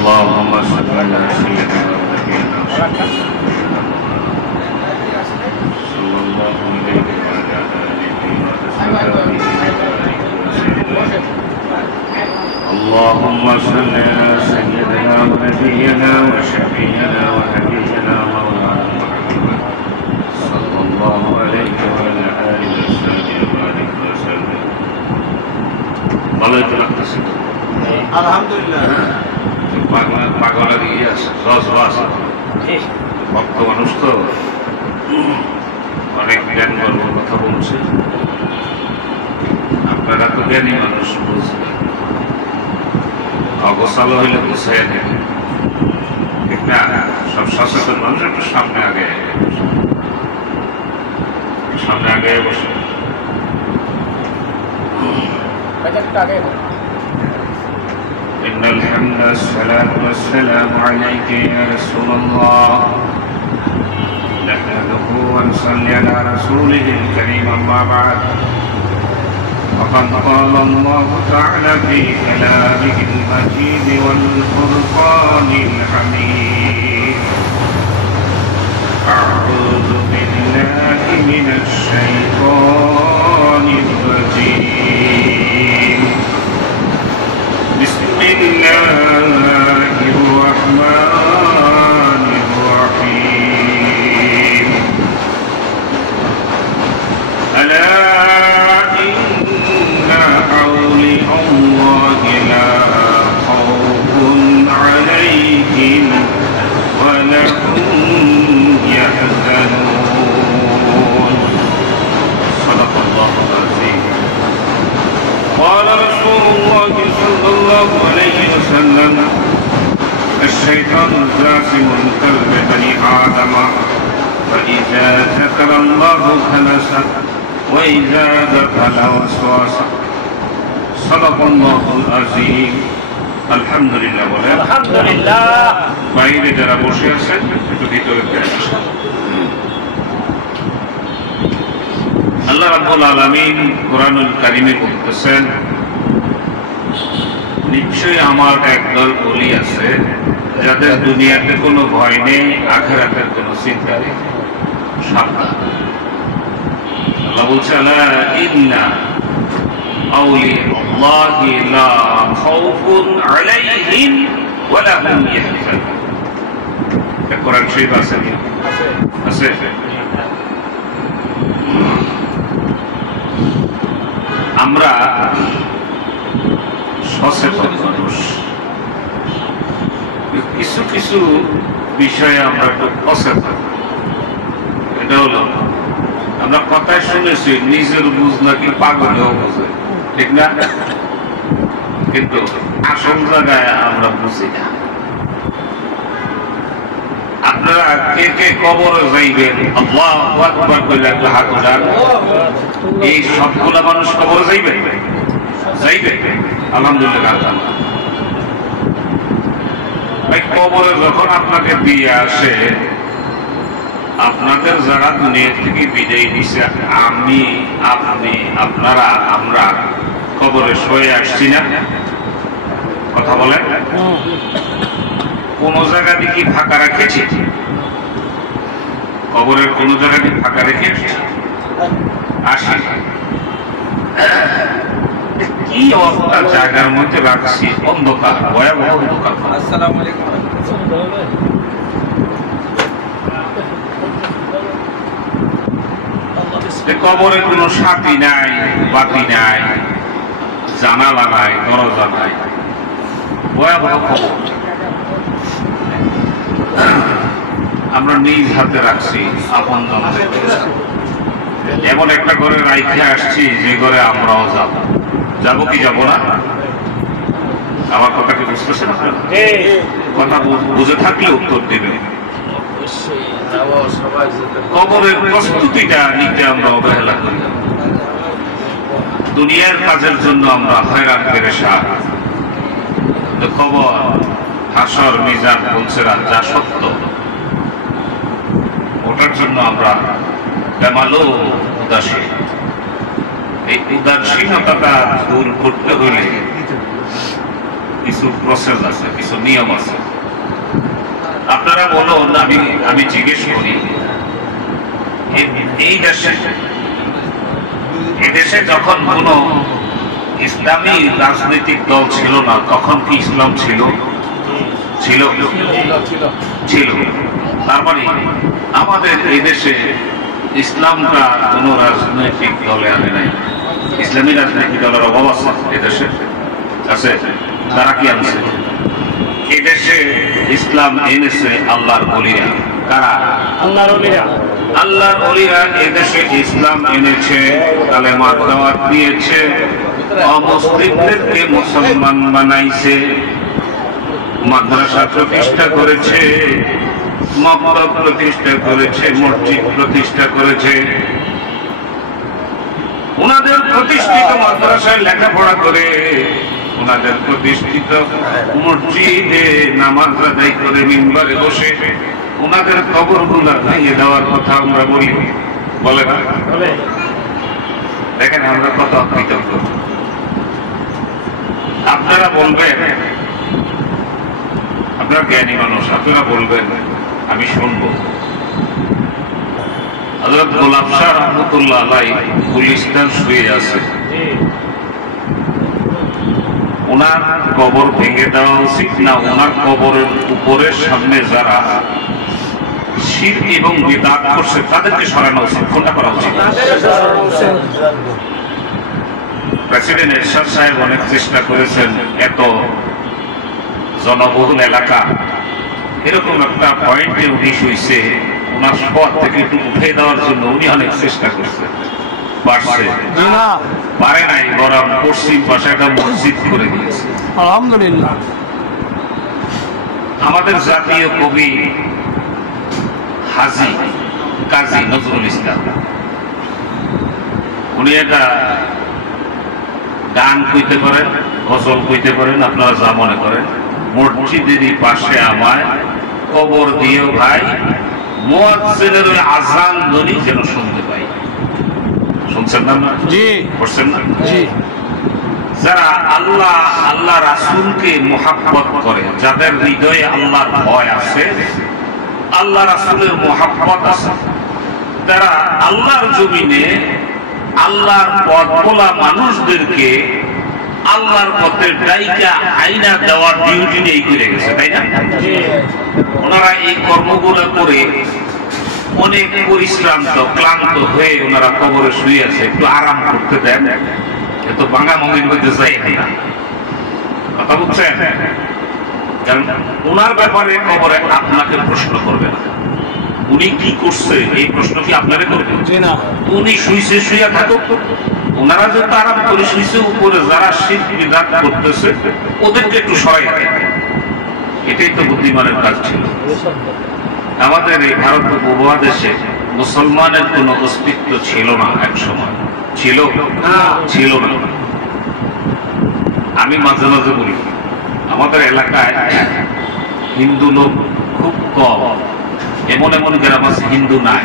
اللهم صل على سيدنا ونبينا محمد صلى الله عليه وعلى آله وصحبه وسلم. اللهم صل على سيدنا ونبينا وشفيعنا وحبيبنا مولانا محمد صلى الله عليه وعلى آله وصحبه وسلم. ভালোই লাগতেছে আলহামদুলিল্লাহ। পাগলা দিয়ে আছে ভক্ত মানুষ তো অনেক জ্ঞান গর্ব কথা বলছে। আপনারা তো জ্ঞানী মানুষ, বুঝবেন অগোছালো হইলে গুছাইয়া নেবে, ঠিক না? সব সচেতন মানুষ একটু সামনে আগে বসে। إن الحمد والصلاة والسلام عليك يا رسول الله نحمده ونصلي على رسوله الكريم أما بعد فقد قال الله تعالى في كلامه المجيد والفرقان الحميد أعوذ بالله من الشيطان الرجيم بسم الله الرحمن الرحيم ألا إن أولياء الله لا خوف عليهم ولا هم يحزنون صدق الله العظيم. قال رسول الله صلى الله عليه وسلم الشيطان جاسم قلب بني آدم فإذا ذكر الله خلص وإذا دخل وسوس. صدق الله العظيم. আলহামদুলিল্লাহ বলেন আলহামদুলিল্লাহ। বাইরে যারা বসে আছেন একটু ভিতরে আসেন। আল্লাহ রাব্বুল আলামিন কোরআনুল কারীমে বলতেছেন, নিশ্চয়ই আমার একদল ওলি আছে যাদের দুনিয়াতে কোনো ভয় নেই, আখিরাতের কোনো চিন্তা নেই। সাবধান। আল্লাহ বলছে আলা ইন্না আউলিয়াল্লাহি লা খাউফুন আলাইহিম ওয়া লা হুম ইয়াহজানুন। কোরআন শরীফ আছে কি? আছে। আমরা সচেতন মানুষ, কিছু কিছু বিষয়ে আমরা একটু অচেতন। এটা হলো আমরা কথায় শুনেছি নিজের বুঝ নাকি পাগলেও বোঝে, ঠিক না? কিন্তু আসল জায়গায় আমরা বুঝি না। আপনারা কে কে কবরে যাইবেন আল্লাহু আকবার কইলে একটা হাত উঠান। এই সবগুলা মানুষ কবরে যাইবে? আলহামদুলিল্লাহ। ভাই, কবরে যখন আপনাকে দিয়ে আসে, আপনাদের যারা দুনিয়া থেকে বিদায় দিছে, আমি, আপনি, আপনারা, আমরা কবরে শুয়ে আসছি না? কথা বলেন। কোন জায়গা কি ফাঁকা রেখেছি? কবরের কোন জায়গা কি ফাঁকা রেখেছি? আসি কি অবস্থা জায়গার মধ্যে রাখছি, অন্ধকার, ভয়াবহ অন্ধকার। আসসালামু আলাইকুম। কবরে কোনো সাথী নাই, বাতি নাই, জানালা নাই, দরজা নাই, ভয়াবহ খবর। আমরা নিজ হাতে রাখছি, আপন জনদের এমন একটা ঘরে রাইখে আসছি যে ঘরে আমরাও যাবো কি যাবো না? আমার কথা কি বুঝতেছেন আপনারা? কথা বুঝে থাকলে উত্তর দেবে। কবরের প্রস্তুতিটা নিতে আমরা অবহেলা করি। দুনিয়ার কাজের জন্য আমরা হয়রান পেরেশান। কবর, হাসর, মিজান, পুলসিরাত যা সত্য, ওটার জন্য আমরা বেমালো উদাসীন। এই উদাসীনতাটা দূর করতে হলে কিছু প্রসেস আছে, কিছু নিয়ম আছে। আপনারা বলুন, আমি জিজ্ঞেস করি, এই দেশে যখন কোন ইসলামী রাজনৈতিক দল ছিল না, তখন কি ইসলাম ছিল? ছিল ছিল। তার মানে আমাদের এই দেশে ইসলামটা কোন রাজনৈতিক দলে আনে নাই। ইসলামী রাজনৈতিক দলের অভাব আছে এদেশে? আছে। তারা কি আনছে? এই দেশে ইসলাম এনেছে আল্লাহর ওলিরা। কারা? আল্লাহর ওলিরা। আল্লাহর ওলিরা এদেশে ইসলাম এনেছে, কালেমার দাওয়াত দিয়েছে, অমুসলিমদেরকে মুসলমান বানাইছে, মাদ্রাসা প্রতিষ্ঠা করেছে, মক্তব প্রতিষ্ঠা করেছে, মসজিদ প্রতিষ্ঠা করেছে। ওনাদের প্রতিষ্ঠিত মাদ্রাসায় লেখাপড়া করে, ওনাদের প্রতিষ্ঠিত মসজিদে নামাজ আদায় করে, মিম্বারে বসে ওনাদের কবরগুলা ভেঙে দেওয়ার কথা আমরা বলি, বলে না? দেখেন আমরা কত কৃতজ্ঞ। আপনারা বলবেন, আপনারা জ্ঞানী মানুষ, আপনারা বলবেন, আমি শুনবো। হযরত গোলাম শাহ রহমতুল্লাহ আলাইহি গুলিস্তান শুয়ে আছে, ওনার কবর ভেঙে দেওয়া উচিত না ওনার কবরের উপরের সামনে যারা শিরক এবং বিদআত করছে তাদেরকে সরানো উচিত? কোনটা করা উচিত? প্রেসিডেন্ট এরশাদ সাহেব অনেক চেষ্টা করেছেন, এত জনবহুল এলাকা, এরকম একটা পয়েন্টে উনি শুয়েছে, ওনার পথ থেকে একটু উঠে দেওয়ার জন্য উনি অনেক চেষ্টা করছেন, পারছে পারে নাই, বরং পশ্চিম পাশে একটা মসজিদ করে দিয়েছে। আলহামদুলিল্লাহ। আমাদের জাতীয় কবি হাজী কাজী নজরুল ইসলাম, উনি একটা গান কইতে পারেন, গজল কইতে পারেন, আপনারা যা মনে করেন। মসজিদেরই পাশে আমায় কবর দিও ভাই, মুয়াজ্জিনের ওই আযান ধ্বনি যেন শুনতে পাই। শুনছেন না? জি। পড়ছেন না? জি। যারা আল্লাহ রাসূলকে মুহাব্বত করে, যাদের হৃদয়ে আল্লাহর ভয় আছে, আল্লাহ রাসূলের মুহাব্বত আছে, তারা আল্লাহর জমিনে আল্লাহর পথ বলা মানুষদেরকে আল্লাহর পথের ডাইকা আইনা দেওয়ার ডিউটি নিয়ে করে গেছে, তাই না? ওনারা এই কর্মগুলো করে অনেক পরিশ্রান্ত ক্লান্ত হয়ে ওনারা কবরে শুয়ে আছে, একটু আরাম করতে দেন, এত ভাঙা মন্দির মধ্যে যাই না। কথা বুঝছেন? কারণ ওনার ব্যাপারে কবরে আপনাকে প্রশ্ন করবে না, উনি কি করছে এই প্রশ্ন কি আপনারে করবে? উনি শুইছে, শুয়ে থাকুক, ওনারা যে আরাম করে শুইছে, উপরে যারা শিরক বিদআত করতেছে ওদেরকে একটু সরাই দেয়। এটাই তো বুদ্ধিমানের কাজ ছিল। আমাদের এই ভারত উপমহাদেশে মুসলমানের কোন অস্তিত্ব ছিল না এক সময়। ছিল? ছিল না। আমি মাঝে মাঝে বলি, আমাদের এলাকায় হিন্দু লোক খুব কম। এমন এমন গ্রাম আছে হিন্দু নাই,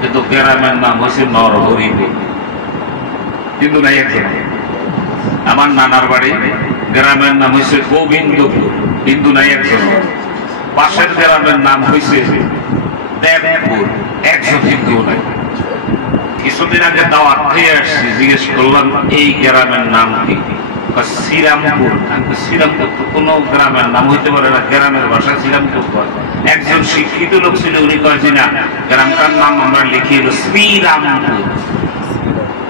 কিন্তু গ্রামের নাম হয়েছে নরহরিপুর। হিন্দু নাই একজন। আমার নানার বাড়ি গ্রামের নাম হয়েছে গোবিন্দপুর, হিন্দু নাই একজন। পাশের গ্রামের নাম হয়েছে দেবপুর, একজন হিন্দু নাই। কিছুদিন আগে দাওয়াত খেয়ে আসছি, জিজ্ঞেস করলাম এই গ্রামের নাম কি? শ্রীরামপুর। শ্রীরামপুর তো কোন গ্রামের নাম হইতে পারে না, গ্রামের ভাষা শ্রীরামপুর। একজন শিক্ষিত লোক ছিল, উনি কয়েছে না, গ্রামটার নাম আমরা লিখি হলো শ্রীরামপুর।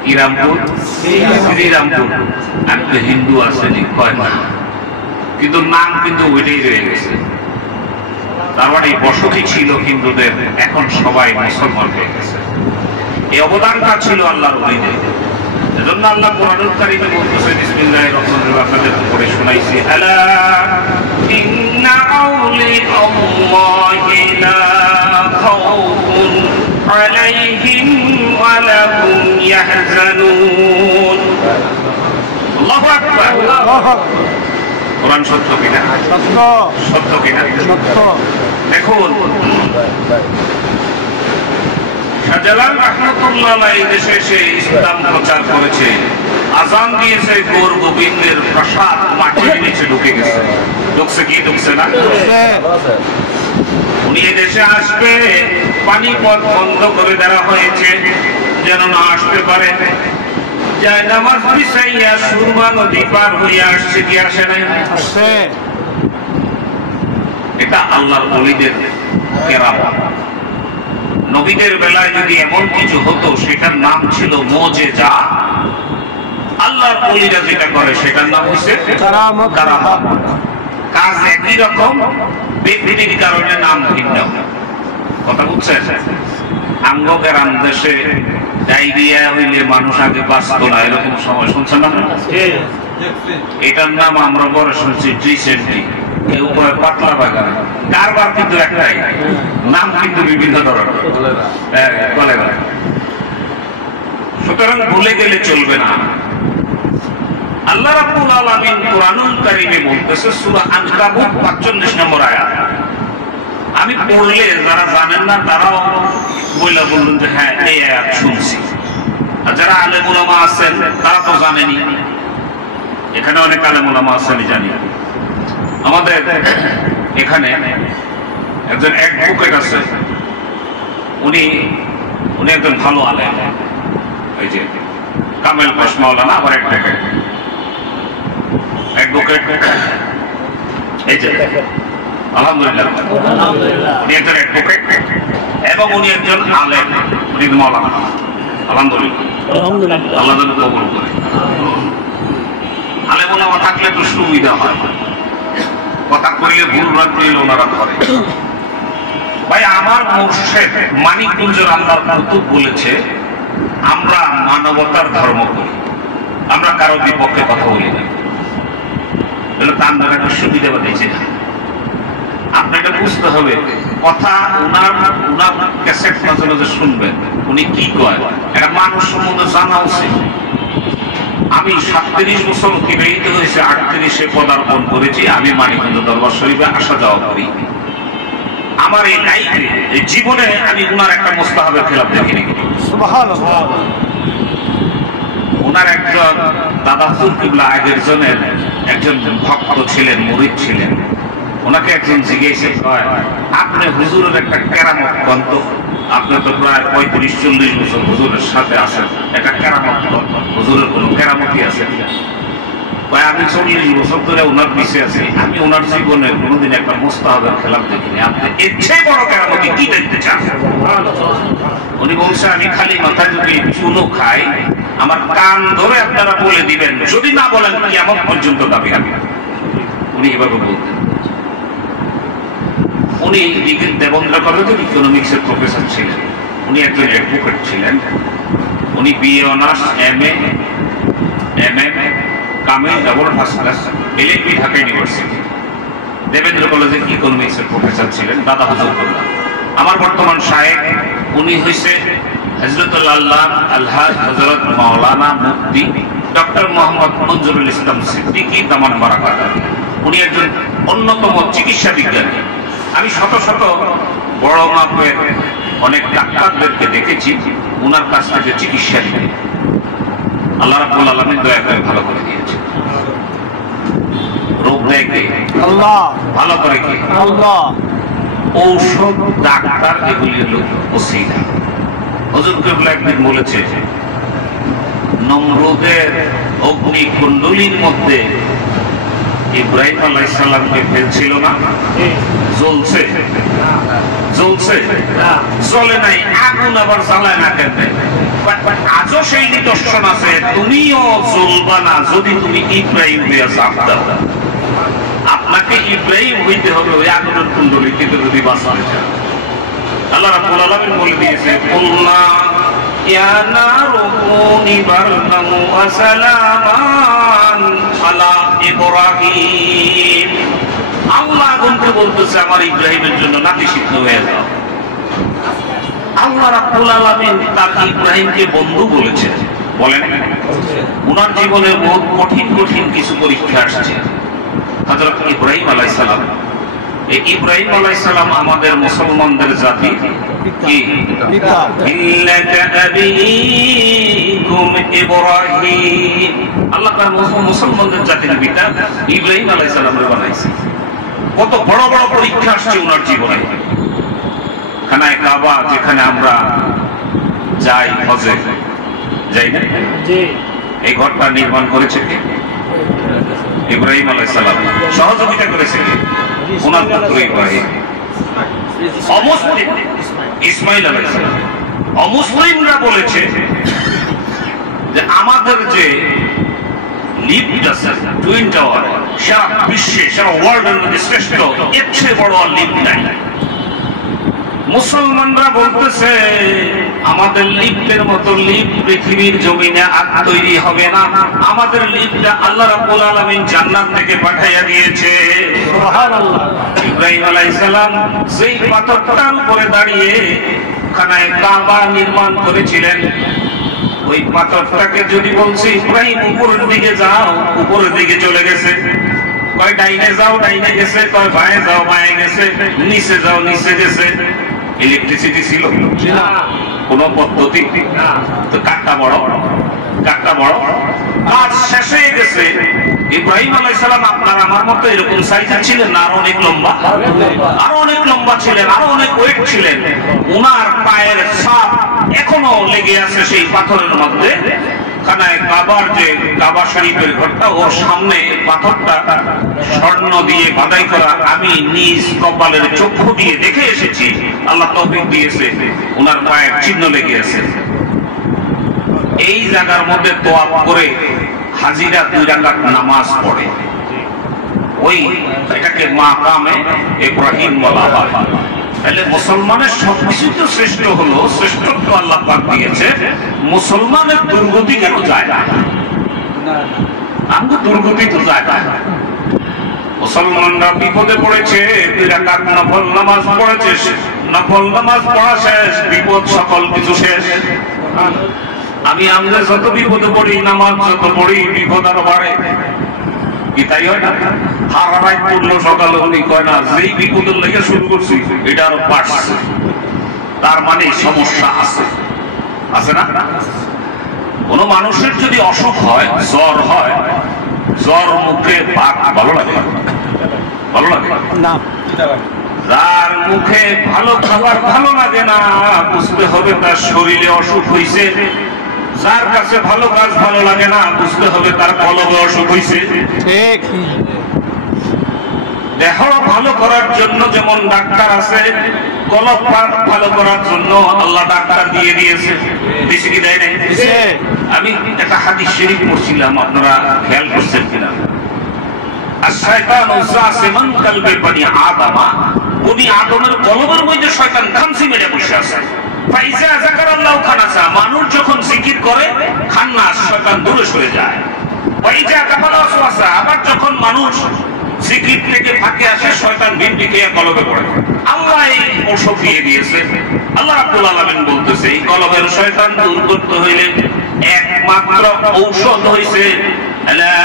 শ্রীরামপুর, শ্রীরামপুর। আমি তো হিন্দু আসেনি, কয় না, কিন্তু নাম কিন্তু ওইটাই রয়ে গেছে। তার মানে বসতি ছিল হিন্দুদের, এখন সবাই মুসলমান হয়ে গেছে। এই অবদানটা ছিল আল্লাহর ওলিদের। এজন্য আল্লাহ কোরআনুল কারীমে বলতেছে, বিসমিল্লাহির রহমানির রহিম, আপনাদের উপরে শোনাইছি, আলা ইন্না আউলিয়া আল্লাহি লা খাউফুন আলাইহিম ওয়া লা হুম ইয়াহজানুন। আল্লাহু আকবার। কোরআন সত্য কিনা? সত্য। সত্য কিনা? সত্য। দেখুন, শাহজালাল রাহমাতুল্লাহ আলাইহি দেশে এসে ইসলাম প্রচার করেছে, আযান দিয়েছে, গোর গোবিন্দের প্রাসাদ মাটির নিচে ঢুকে গেছে। ঢুকছে কি ঢুকছে না? উনি এদেশে আসবে, পানিপথ বন্ধ করে দেওয়া হয়েছে যেন না আসতে পারে। যায় নামাজ বিছাইয়া সুরমা নদী পার হয়ে আসছে কি আসে নাই? এটা আল্লাহর ওলিদের কেরামত। নবীদের বেলায় যদি এমন কিছু হতো সেটার নাম ছিল মুজিজা। আল্লাহর ওলিরা যেটা করে সেটার নাম হচ্ছে কারামত। কাজ একই রকম, ব্যক্তির কারণে নাম ভিন্ন। কথা বুঝছেন? আমগের দেশে ডায়রিয়া হইলে মানুষ আগে বাঁচত না, এরকম সময় শুনছেন না? এটার নাম আমরা পরে শুনছি ডিসেন্ট্রি, কেউ কয় পাতলা বাগান। কারবার কিন্তু একটাই, নাম কিন্তু বিভিন্ন ধরনের। সুতরাং ভুলে গেলে চলবে না। আল্লাহ রাব্বুল আলামিন কুরআনুল কারীমে বলতেছে, সূরা আনকাবুত ৪৫ নম্বর আয়াত। আমি পড়লে যারা জানেন না তারাও বইলা বললেন যে হ্যাঁ এই আয়াত শুনছি। আর যারা আলেম উলামা আছেন তারা তো জানেনি। এখানে অনেক আলেম উলামা আছেন, জানি। আমাদের এখানে একজন অ্যাডভোকেট আছে, উনি একজন ভালো আলেম, ওই যে কামেল পাশ মাওলানা, আবার অ্যাডভোকেট এই যে আলহামদুলিল্লাহ, উনি একজন অ্যাডভোকেট এবং উনি একজন আলেম, উনি মাওলানা। আলহামদুলিল্লাহ, আল্লাহ যেন কবুল করে। আলেম ওলামা থাকলে একটু সুবিধা হয়, কথা কইলে ভুল রাখলে ওনারা করে। ভাই, আমার মুর্শিদ মানিকগঞ্জের আল্লাহর কুতুব বলেছে, আমরা মানবতার ধর্ম করি, আমরা কারো বিপক্ষে কথা বলি না। তার দ্বারা একটা সুবিধা বানিয়েছে। আপনি এটা বুঝতে হবে, কথা উনার ক্যাসেট মাঝে মাঝে শুনবেন, উনি কি কয় এটা মানুষ সম্বন্ধে জানা উচিত। আমি 37 বছর অতিবাহিত হয়েছে, 38-এ পদার্পণ করেছি। আমি মানিকগঞ্জ দরবার শরীফে আসা যাওয়া করি। আমার এই লাইফে, এই জীবনে আমি উনার একটা মুস্তাহাবের খেলাফ দেখিনি। সুবহানাল্লাহ। উনার একজন দাদা হুজুর কিবলা আগের জনের একজন ভক্ত ছিলেন, মুরিদ ছিলেন। ওনাকে একজন জিজ্ঞেস হয়, আপনি হুজুরের একটা কেরামত কন্ত, আপনি তো প্রায় 35-40 বছর হুজুরের সাথে আছেন, একটা কেরামত হুজুরের কোন কেরামতি আছে? আমি 40 বছর ধরে ওনার পিছিয়ে আছি, আমি ওনার জীবনে কোনোদিন একটা মুস্তাহাবের খেলাফ দেখিনি। আপনি এর চেয়ে বড় কেরামতি কি দেখতে চান? উনি বলছে, আমি খালি মাথা যদি চুনো খাই, আমার কান ধরে আপনারা বলে দিবেন, যদি না বলেন কিয়ামত পর্যন্ত দাবি আমি। উনি এভাবে বলতেন। উনি দেবেন্দ্র কলেজের ইকোনমিক্সের প্রফেসর ছিলেন। উনি একজন অ্যাডভোকেট ছিলেন। উনি বিএ অনার্স, এমএ, কামিল double first class, LLB Dhaka university. Debendra কলেজের ইকোনমিক্সের প্রফেসর ছিলেন, দাদা হুজুর কিবলা। আমার বর্তমান শায়েখ উনি হইছে হযরতুল আল্লাহ আলহাজ হযরত মাওলানা মুফতি ডক্টর মোহাম্মদ মনজুরুল ইসলাম সিদ্দিকী দামান বারাকাত। উনি একজন অন্যতম চিকিৎসা বিজ্ঞানী। আমি শত শত বড় মাপের অনেক ডাক্তারদেরকে দেখেছি ওনার কাছ থেকে চিকিৎসা নিতে। আল্লাহ রাব্বুল আলামিন দয়া করে ভালো করে দিয়েছে। রোগ দেয় কে? আল্লাহ। ভালো করে কে? আল্লাহ। ঔষধ, ডাক্তার, এগুলি হলো ওসিলা। হুজুর কিবলা একদিন বলেছে, নমরুদের অগ্নিকুণ্ডলীর মধ্যে ইব্রাহিম আলাইহিস সালামকে ফেলছিল না? জ্বলছে, জ্বলছে, জ্বলে নাই, আগুন আবার জ্বালায় না কেন? আজও সেই নিদর্শন আছে, তুমিও জ্বলবা না যদি তুমি ইব্রাহিম হইয়া জাপ দাও। আপনাকে ইব্রাহিম হইতে হবে ওই আগুনের কুণ্ডলী থেকে যদি বাঁচতে চান। আল্লাহ রাব্বুল আলামিন বলে দিয়েছে, কুল্লা ইয়া নারু কুনি বারদান ওয়া সালামান আলা ইব্রাহিম। আল্লাহ আগুনকে বলতেছে আমার ইব্রাহিমের জন্য নাতিশীতোষ্ণ হয়ে যাও। আল্লাহ রাব্বুল আলামিন তার ইব্রাহিমকে বন্ধু বলেছেন, বলেন উনার জীবনে বহুত কঠিন কঠিন কিছু পরীক্ষা আসছে। হযরত ইব্রাহিম আলাইহিস সালাম, এই ইব্রাহিম আলাইহিস সালাম আমাদের মুসলমানদের জাতি কি ইন্নাকা আবিকুম ইব্রাহিম, আল্লাহ তার মুসলমানদের জাতির পিতা ইব্রাহিম আলাইহিস সালামকে বানাইছে। কত বড় বড় পরীক্ষা আসছে ওনার জীবনে। খানায়ে কাবা যেখানে আমরা যাই হজে যাই না, এই ঘরটা নির্মাণ করেছে কে? ইব্রাহিম আলাইহিস সালাম। সহযোগিতা করেছে কে? ওনার পুত্র ইব্রাহিম। অমুসলিম ইসমাইল আলাইহিস সালাম। অমুসলিমরা বলেছে যে আমাদের যে লিফট আছে টুইন টাওয়ার, সারা বিশ্বে সারা ওয়ার্ল্ডের মধ্যে শ্রেষ্ঠ, এর চেয়ে বড় লিফট নাই। মুসলমানরা বলতেছে আমাদের লিফটের মতো লিফট পৃথিবীর জমিনে আর তৈরি হবে না, আমাদের লিফটটা আল্লাহ রাব্বুল আলামিন জান্নাত থেকে পাঠাইয়া দিয়েছে। সুবহানাল্লাহ। ইব্রাহিম আলাইহিস সালাম সেই পাথরটার উপরে দাঁড়িয়ে খানায়ে কাবা নির্মাণ করেছিলেন। ওই পাথরটাকে যদি বলছি ইব্রাহিম উপরের দিকে যাও, উপরের দিকে চলে গেছে। কয় ডাইনে যাও, ডাইনে গেছে। কয় বাঁয়ে যাও, বাঁয়ে গেছে। নিচে যাও, নিচে গেছে। ইলেকট্রিসিটি ছিল না, কোন পদ্ধতি না। তো কাঠটা বড়, কাঠটা বড়, কাজ শেষ হয়ে গেছে। ইব্রাহিম আলাইহিস সালাম আপনার আমার মতো এরকম সাইজের ছিলেন না, আরো অনেক লম্বা, আরো অনেক লম্বা ছিলেন, আরো অনেক ওয়েট ছিলেন। ওনার পায়ের ছাপ এখনো লেগে আছে সেই পাথরের মধ্যে। খানায়ে কাবার যে কাবা শরীফের ঘরটা, ওর সামনে পাথরটা স্বর্ণ দিয়ে বাঁধাই করা। আমি নিজ কপালের চক্ষু দিয়ে দেখে এসেছি, আল্লাহ তৌফিক দিয়েছে, ওনার পায়ের চিহ্ন লেগে আছে। এই জায়গার মধ্যে তোয়াফ করে হাজিরা 2 রাকাত নামাজ পড়ে। ওই এটাকে মাকামে ইব্রাহিম বলা হয়। তাহলে মুসলমানের সবকিছু তো শ্রেষ্ঠ হলো, শ্রেষ্ঠত্ব আল্লাহ পাক দিয়েছে। মুসলমানের দুর্গতি কেন যায় না? আমাদের দুর্গতি তো যায় না। মুসলমানরা বিপদে পড়েছে, 2 রাকাত নফল নামাজ পড়েছে, নফল নামাজ পড়া শেষ, বিপদ সকল কিছু শেষ। আমি আমরা যত বিপদে পড়ি, নামাজ যত পড়ি, বিপদ আরো বাড়ে। কি তাই হয় না? সারা রাত পড়লো, সকালে উনি কয় না যেই বিপদের লেগে শুরু করছি এটা আরো বাড়ছে, তার মানে সমস্যা আছে, আছে না? কোন মানুষের যদি অসুখ হয়, জ্বর হয়, জ্বর মুখে ভালো লাগে, ভালো লাগে না। যার মুখে ভালো খাবার ভালো লাগে না, বুঝতে হবে তার শরীরে অসুখ হয়েছে। যার কাছে ভালো কাজ ভালো লাগে না, বুঝতে হবে তার কলবে অসুখ হয়েছে। ঠিক। দেহ ভালো করার জন্য যেমন ডাক্তার আছে, কলব ভালো করার জন্য আল্লাহ ডাক্তার দিয়ে দিয়েছে। বেশি কি দেয় নাই? আমি একটা হাদিস শরীফ পড়ছিলাম, আপনারা খেয়াল করছেন কিনা? আশ-শায়তানু জাসিমান কালবে বনি আদমা, বনি আদমের কলবের মধ্যে শয়তান খামসি মেরে বসে আছে। ফাইজা যাকারাল্লাহু খানাসা, মানুষ যখন জিকির করে খান্নাস শয়তান দূরে সরে যায়। ফাইজা কাফালা ওয়াসওয়াসা, আবার যখন মানুষ জিকির থেকে ফাঁকে আসে শয়তান ভিড় খেয়ে কলবে পড়ে। আল্লাহ এই ঔষধ দিয়ে দিয়েছে। আল্লাহ রাব্বুল আলামিন বলতেছে এই কলবের শয়তান দূর করতে হইলে একমাত্র ঔষধ হইছে আলা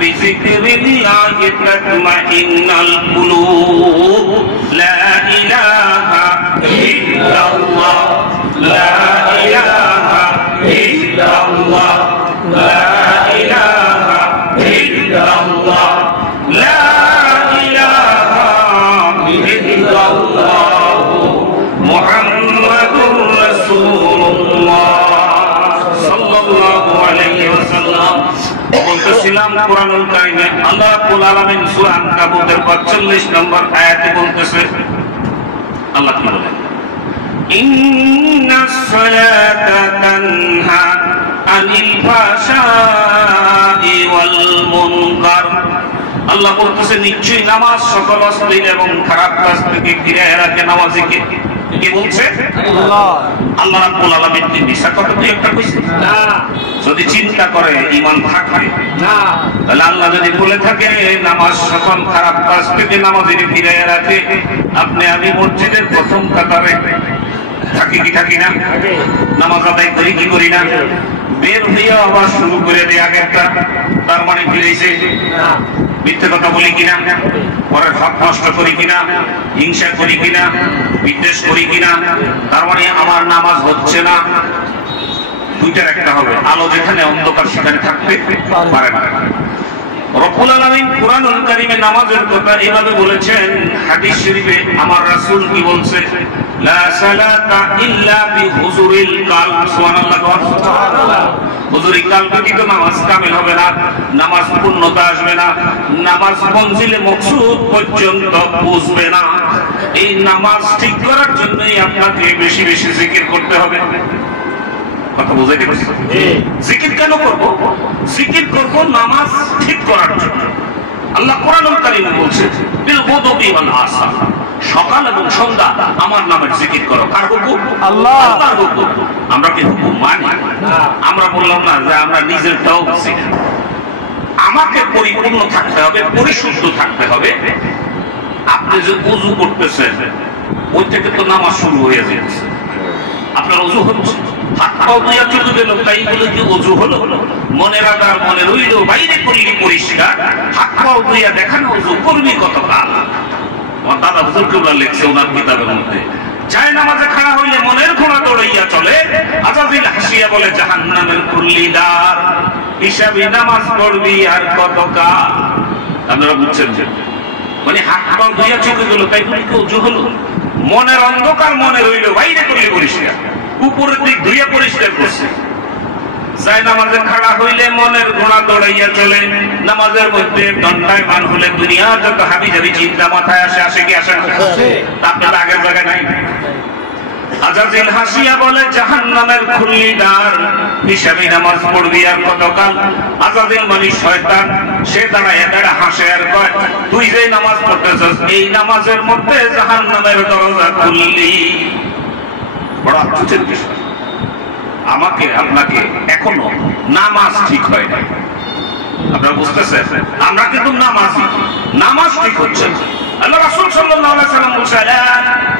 বিযিকরিল্লাহি তাতমাইন্নাল কুলুব, লা ইলাহা ইল্লাল্লাহ, লা ইলাহা ইল্লাল্লাহ, লা ইলাহা ইল্লাল্লাহ, লা ইলাহা ইল্লাল্লাহ মুহাম্মাদুর রাসূলুল্লাহ সাল্লাল্লাহু আলাইহি ওয়াসাল্লাম। বলতেছিলাম কুরআনুল কারীমে আল্লাহ রাব্বুল আলামিন সূরা আনকাবুতের 45 নম্বর আয়াতে বলতেছে, আল্লাহ কি বলেন? ইন্নাস সালাতা তানহা আনিল ফাহশাই ওয়াল মুনকার। আল্লাহ বলতেছে নিশ্চয়ই নামাজ সকল অশ্লীল এবং খারাপ কাজ থেকে ফিরিয়ে রাখে নামাজিকে। কি বলছে? আল্লাহ রাব্বুল আলামিন কি মিথ্যা কথা দিয়ে একটা কইছে? না। যদি চিন্তা করে ঈমান থাকবে না, তাহলে আল্লাহ যদি বলে থাকে নামাজ সকল খারাপ কাজ থেকে নামাজের ফিরাইয়া রাখে, আপনি আমি মসজিদের প্রথম কাতারে থাকি কি থাকি না? নামাজ আদায় করি কি করি না? বের হইয়া আবার শুরু করে দেয় আগেরটা, তার মানে ফিরেছে না। মিথ্যে কথা বলি কিনা, পরে হক নষ্ট করি কিনা, হিংসা করি কিনা, বিদ্বেষ করি কিনা, তার মানে আমার নামাজ হচ্ছে না। দুইটার একটা হবে, আলো যেখানে অন্ধকার সেখানে থাকতে পারে না। রব্বুল আলামিন কুরআনুল কারীমে নামাজের কথা এইভাবে বলেছেন, হাদিস শরীফে আমার রাসূল কি বলছে? লা সালাতা ইল্লা বিহুজুরিল কালব। সুবহানাল্লাহ। সুবহানাল্লাহ। হুজুরি কালবে কি তো নামাজ কামিল হবে না, নামাজ পূর্ণতা আসবে না, নামাজ মঞ্জিলে মকসুদ পর্যন্ত পৌঁছবে না। এই নামাজ ঠিক করার জন্যই আপনাকে বেশি বেশি জিকির করতে হবে। কথা বুঝাইতে পারছি? জিকির কেন করব? জিকির করব নামাজ ঠিক করার জন্য। আল্লাহ কোরআনুল কারীমে বলছে বিল গুদুবি ওয়াল আসার, সকাল এবং সন্ধ্যা আমার নামের জিকির করো। কার হুকুম? আল্লাহর হুকুম। আমরা কি হুকুম মানি? আমরা বললাম না যে আমরা নিজেরটাও শিখি। আমাকে পরিপূর্ণ থাকতে হবে, পরিশুদ্ধ থাকতে হবে। আপনি যে ওযু করতেছেন ওই থেকে তো নামাজ শুরু হয়ে যাচ্ছে। আপনার ওযু হচ্ছে, হাত পাও ধুইয়া চলে গেল, তাই বলে কি ওযু হলো? মনের আধার মনে রইল, বাইরে করলি পরিষ্কার, হাত পাও ধুইয়া দেখানো ওযু করবি কতকাল? আমার দাদা হুজুর কেবলা লিখছে ওনার কিতাবের মধ্যে, যায় নামাজে খাড়া হইলে মনের ঘোড়া দৌড়াইয়া চলে, আজাজিল হাসিয়া বলে জাহান্নামের কুল্লি দ্বার, হিসাবি নামাজ পড়বি আর কতকাল? আপনারা বুঝছেন যে মানে হাত পাও ধুইয়া চলে গেল, তাই বলে কি ওযু হলো? মনের অন্ধকার মনে রইল, বাইরে করলি পরিষ্কার, উপরের দিক ধুইয়া পরিষ্কার করছে। যায় নামাজে খাড়া হইলে মনের ঘোড়া দৌড়াইয়া চলে, নামাজের মধ্যে দণ্ডায়মান হলে দুনিয়া যত হাবিজাবি চিন্তা মাথায় আসে, আসে কি আসে না? আপনার আগের জায়গায় নাই। আজাজিল হাসিয়া বলে জাহান্নামের খুল্লি দ্বার, হিসাবি নামাজ পড়বি আর কতকাল? আজাজিল মানে শয়তান, সে দাঁড়ায় দাঁড়া হাসে আর কয়, তুই যে নামাজ পড়তেছস এই নামাজের মধ্যে জাহান্নামের দরজা খুললি। বড় আশ্চর্যের বিষয়, আমাকে আপনাকে এখনো নামাজ ঠিক হয় না। আপনারা বুঝতেছেন? আমরা কিন্তু নামাজি, নামাজ ঠিক হচ্ছে না। আল্লাহ রাসূল সাল্লাল্লাহু আলাইহি ওয়াসাল্লাম বলেছেন,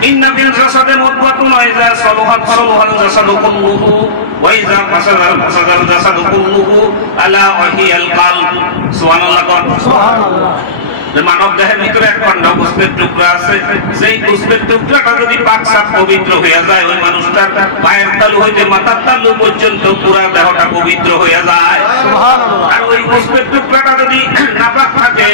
ইন্না ফিল জাসাদি মুদগাতুন ওয়া ইযা সালাহাত সালাহাল জাসাদু কুল্লুহু ওয়া ইযা ফাসাদাল জাসাদু কুল্লুহু আলা ওয়া হিয়াল কলব। সুবহানাল্লাহ। সুবহানাল্লাহ। মানব দেহের ভিতরে এক খণ্ড গোস্তের টুকরা আছে, যেই গোস্তের টুকরাটা যদি পাক সাফ পবিত্র হয়ে যায়, ওই মানুষটার পায়ের তালু হইতে মাথার তালু পর্যন্ত পুরো দেহটা পবিত্র হয়ে যায়। সুবহানাল্লাহ। আর ওই গোস্তের টুকরাটা যদি নাপাক থাকে,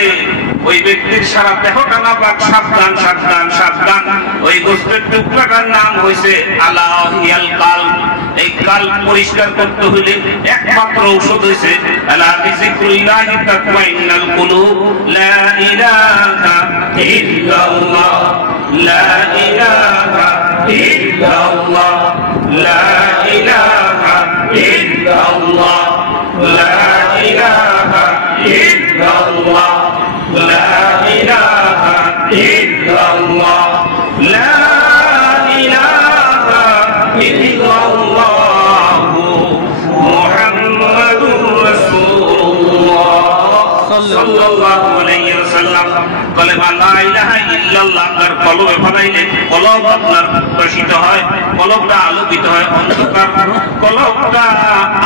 ওই ব্যক্তির সারা দেহটা নাপাক। সাবধান সাবধান সাবধান, ওই গোস্তের টুকরাটার নাম হইছে আলা হিয়াল কলব। এই কলব পরিষ্কার করতে হইলে একমাত্র ঔষধ হইছে আলা বিযিকরিল্লাহি তাতমাইন্নাল কুলুব, লা ইলাহা ইল্লাল্লাহ, লা ইলাহা ইল্লাল্লাহ, লা ইলাহা ইল্লাল্লাহ, লা ইলাহা ইল্লাল্লাহ, লা ইলাহা ইল্লাল্লাহ, লা ইলাহা ইল্লাল্লাহ, মুহাম্মাদুর রাসূলুল্লাহ সাল্লাল্লাহু আলাইহি ওয়াসাল্লাম। কলেমা লা ইলাহা ইল্লাল্লাহ আপনার কলবে ফলাইলে কলব আপনার প্রকাশিত হয়, কলবটা আলোকিত হয়, অন্ধকার কলবটা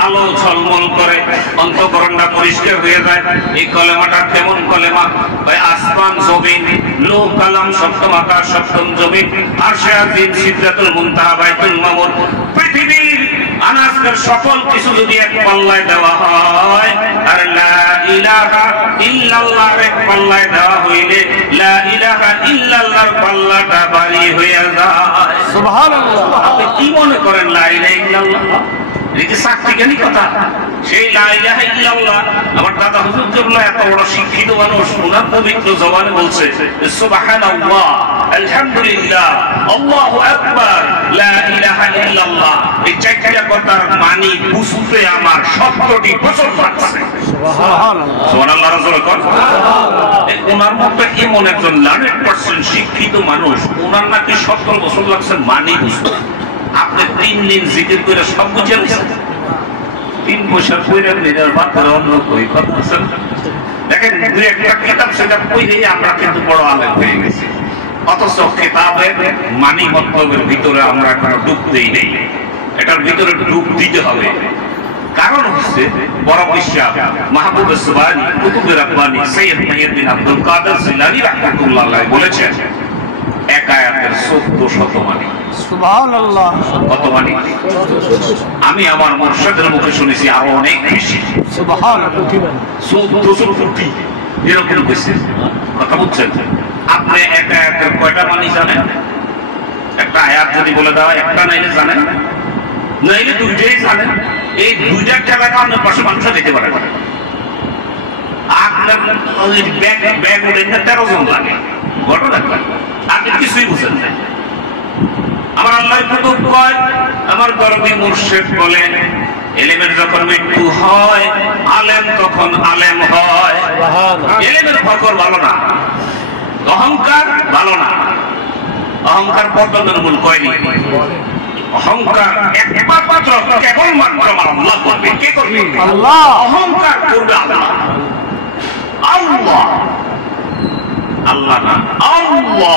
আলো ঝলমল করে, অন্তঃকরণটা পরিষ্কার হয়ে যায়। এই কলেমাটা কেমন কলেমা? ভাই আসমান জমিন, লো কালাম সপ্তম আকাশ, সপ্তম জমিন, আরশে আজিম, সিদরাতুল মুনতাহা, বাইতুল মামুর, পৃথিবীর আনাজের সকল কিছু যদি এক পাল্লায় দেওয়া হয়, আর লা ইলাহা ইল্লাল্লাহর এক পাল্লায় দেওয়া হইলে লা ইলাহা ইল্লাল্লাহর পাল্লাটা ভারী হয়ে যায়। সুবহানাল্লাহ। আপনি কি মনে করেন লা ইলাহা ইল্লাল্লাহ? এটা সাক্ষীজ্ঞানী কথা। সেই লা ইলাহা ইল্লাল্লাহ আমার দাদা হুজুর কেবলা এত বড় শিক্ষিত মানুষ, ওনার পবিত্র জবানে বলছে সুবহানাল্লাহ, আলহামদুলিল্লাহ, আল্লাহু আকবার, লা ইলাহা ইল্লাল্লাহ। এই চারটা কথার মানি বুঝতে আমার 70টি বছর লাগছে। সুবহানাল্লাহ। রাসূল কোন ওনার মতো এমন একজন 100% শিক্ষিত মানুষ, ওনার নাকি 70 বছর লাগছে মানি বুঝতে। আপনি 3 দিন জিকির করে সব বুঝে নিছেন, 3 বছর পরে নিজের বাচ্চারা অন্য কই কথা বলছেন। দেখেন দুই একটা কিতাব সেটা পড়েই আমরা কিন্তু বড় আলেম হয়ে গেছি, অথচ কিতাবের মানি মতলবের ভিতরে আমরা এখনো ঢুকতেই নেই। এটার ভিতরে ডুব দিতে হবে। কারণ হচ্ছে বড় বিশ্বাস মাহবুব সুবহানি কুতুবে রাব্বানি সৈয়দ মুহিউদ্দিন আব্দুল কাদের জিলানী রাহমাতুল্লাহ আলাইহি বলেছেন এক আয়াতের 1400 মানি। সুবহানাল্লাহ। কত মানি? আমি আমার মুর্শিদের মুখে শুনেছি আরো অনেক বেশি। সুবহানাল্লাহ। 1400 কোটি এরকম কইছে। কথা বুঝছেন? আপনি এক আয়াতের কয়টা মানি জানেন? একটা আয়াত যদি বলে দাও একটা নাইলে জানেন, নাইলে দুইটাই জানেন। এই দুইটা খেলা কারণে পাশে মানুষ যেতে পারে না। আপনার ওই ব্যাগ উঠে 13 জন লাগে, ঘটনা কি? আপনি কিছুই বুঝেন না। আমার আল্লাহ কুতুব কয়, আমার দরদি মুর্শিদ বলেন, এলেমের যখন মৃত্যু হয় আলেম তখন আলেম হয়। এলেমের ফকর ভালো না, অহংকার ভালো না। অহংকার পদ্মের মূল কয়নি। অহংকার একমাত্র কেবলমাত্র আল্লাহ করবে। কে করবে? আল্লাহ। অহংকার করবে আল্লাহ। আল্লাহ আল্লাহ না, আল্লাহ।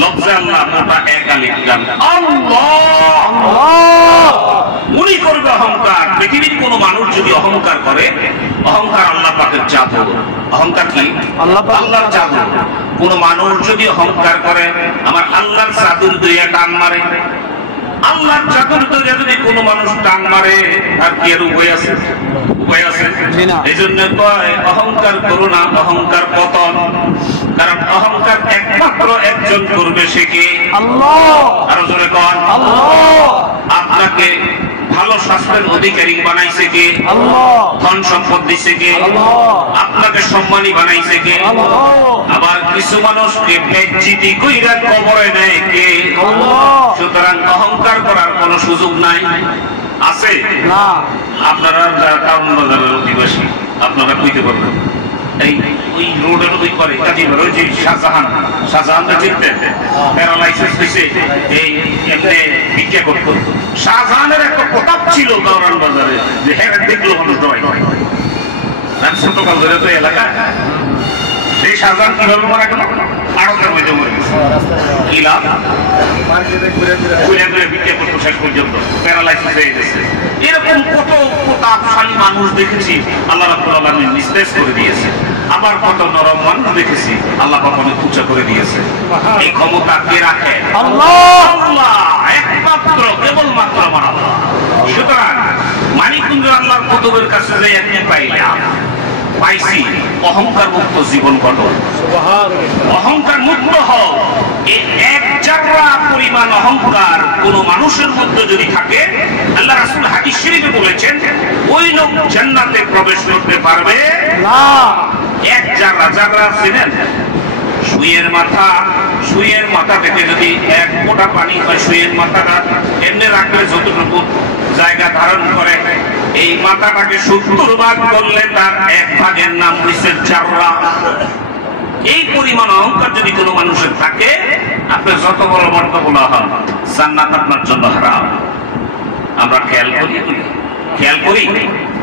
লফজে আল্লাহ মোটা এক আলিফ লাম। আল্লাহ উনি করবে অহংকার। পৃথিবীর কোন মানুষ যদি অহংকার করে, অহংকার আল্লাহ পাকের জাদু। অহংকার কি? আল্লাহর জাদু। কোন মানুষ যদি অহংকার করে, আমার আল্লাহর জাদুর দুইয়া টান মারে। আল্লাহর জাদুর দুইয়া যদি কোন মানুষ টান মারে, আর কি এর উপায় আছে? উপায় আছে? এই জন্য কয় অহংকার করো না, অহংকার পতন। কারণ অহংকার একমাত্র একজন করবে, সে কি? আল্লাহ। আরো জোরে কন আল্লাহ। আপনাকে ভালো স্বাস্থ্যের অধিকারী বানাইছে কে? আল্লাহ। ধন সম্পদ দিছে কে? আল্লাহ। আপনাকে সম্মানী বানাইছে কে? আল্লাহ। আবার কিছু মানুষকে বেজ্জিতি কইরা কবরে দেয় কে? আল্লাহ। সুতরাং অহংকার করার কোনো সুযোগ নাই। আছে না? আপনারা যারা টাউন বাজারের অধিবাসী, আপনারা কইতে পারবেন এই ওই রোডের ওই পারে কাজীবাড়ি, ওই যে শাহজাহানটা চিনতেন, প্যারালাইসিস হয়েছে, এই এমনি ভিক্ষা করত। শাহজাহানের একটা প্রতাপ ছিল গাওরান বাজারে, যে হ্যাঁ দেখলো মানুষ দোয়াই করে। ছোটকাল ধরে তো এলাকা। সেই শাহজাহান কিভাবে মারা গেল? আড়তের মধ্যে মরে গেছে। কি লাভ? ঘুরে ঘুরে ভিক্ষা করতো, শেষ পর্যন্ত প্যারালাইসিস হয়ে গেছে। এরকম কত প্রতাপশালী মানুষ দেখেছি, আল্লাহ রাব্বুল আলামিন নিস্তেজ করে দিয়েছে। আবার কত নরম মানুষ দেখেছি, আল্লাহ পাক অনেক উঁচা করে দিয়েছে। এই ক্ষমতা কে রাখে? আল্লাহ। আল্লাহ একমাত্র, কেবলমাত্র আমার আল্লাহ। সুতরাং মানিকগঞ্জ আল্লাহর কুতুবের কাছে যাই আপনি পাইলাম, পাইছি অহংকার মুক্ত জীবন গঠন। অহংকার মুক্ত হও। এই এক জাররা পরিমাণ অহংকার কোন মানুষের মধ্যে যদি থাকে, আল্লাহ রাসূল হাদিস শরীফে বলেছেন ওই লোক জান্নাতে প্রবেশ করতে পারবে না। এক জাররা, জাররা চিনেন? সুইয়ের মাথা থেকে যদি এক ফোঁটা পানি হয়, সুইয়ের মাথাটা এমনি রাখলে যতটুকু জায়গা ধারণ করে, এই মাথাটাকে 70 ভাগ করলে তার এক ভাগের নাম হচ্ছে জাররা। এই পরিমাণ অহংকার যদি কোনো মানুষের থাকে, আপনি যত বড় মর্যাদা হন, জান্নাত আপনার জন্য হারাম। আমরা খেয়াল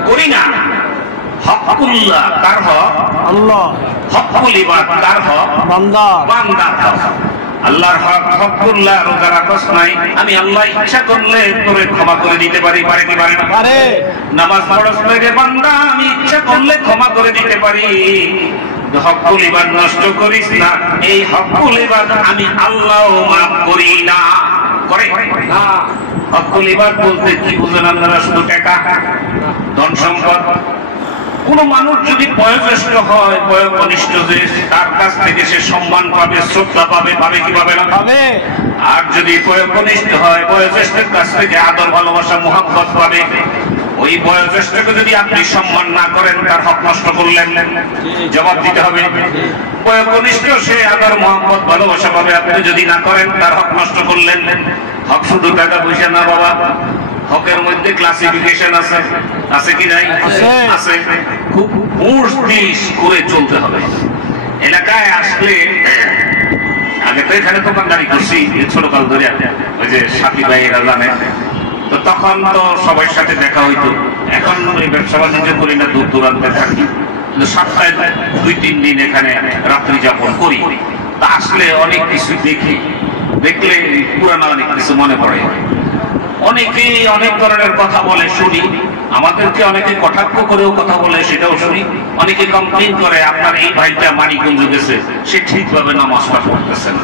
করি না। হকুল্লাহ কার হক? আল্লাহ। হকুল ইবাদ কার হক? বান্দার হক। আল্লাহর হক হকুল্লাহ। রোজা রাখস নাই, আমি আল্লাহ ইচ্ছা করলে তোরে ক্ষমা করে দিতে পারি, পারে কি পারে না? পারে। নামাজ পড়স রে বান্দা, আমি ইচ্ছা করলে ক্ষমা করে দিতে পারি। হকুল ইবাদ নষ্ট করিস না, এই হকুল ইবাদ আমি আল্লাহও মাফ করি না। করে না। হকুল ইবাদ বলতে কি বুঝেন আপনারা? শুধু টাকা, ধন সম্পদ। কোন মানুষ যদি বয়োজ্যেষ্ঠ হয়, বয়োকনিষ্ঠ, যে তার কাছ থেকে সে সম্মান পাবে, শ্রদ্ধা পাবে, পাবে কি পাবে না? পাবে। আর যদি বয়োকনিষ্ঠ হয়, বয়োজ্যেষ্ঠের কাছ থেকে আদর, ভালোবাসা, মোহাম্মত পাবে। ওই বয়োজ্যেষ্ঠকে যদি আপনি সম্মান না করেন, তার হক নষ্ট করলেন, জবাব দিতে হবে। বয়োকনিষ্ঠ সে আদর মোহাম্মদ ভালোবাসা পাবে, আপনি যদি না করেন তার হক নষ্ট করলেন। হক শুধু টাকা পয়সা না বাবা, হকের মধ্যে ক্লাসিফিকেশন আছে, আছে কি নাই? আছে। খুব উর্দিশ করে চলতে হবে। এলাকায় আসলে আগে তো এখানে দোকানদারি করছি ছোটকাল ধরে, ওই যে সাথী ভাইয়েরা জানে, তো তখন তো সবার সাথে দেখা হইতো। এখন এই ব্যবসা বাণিজ্য করি না, দূর দূরান্তে থাকি, কিন্তু সপ্তাহে 2-3 দিন এখানে রাত্রি যাপন করি। তা আসলে অনেক কিছু দেখি, দেখলে পুরানো অনেক কিছু মনে পড়ে। অনেকেই অনেক ধরনের কথা বলে শুনি, আমাদেরকে অনেকে কটাক্ষ করেও কথা বলে, সেটাও শুনি। অনেকে কমপ্লেন করে আপনার এই ভাইটা মানিকগঞ্জ গেছে, সে ঠিকভাবে নামাজটা পড়তেছে না।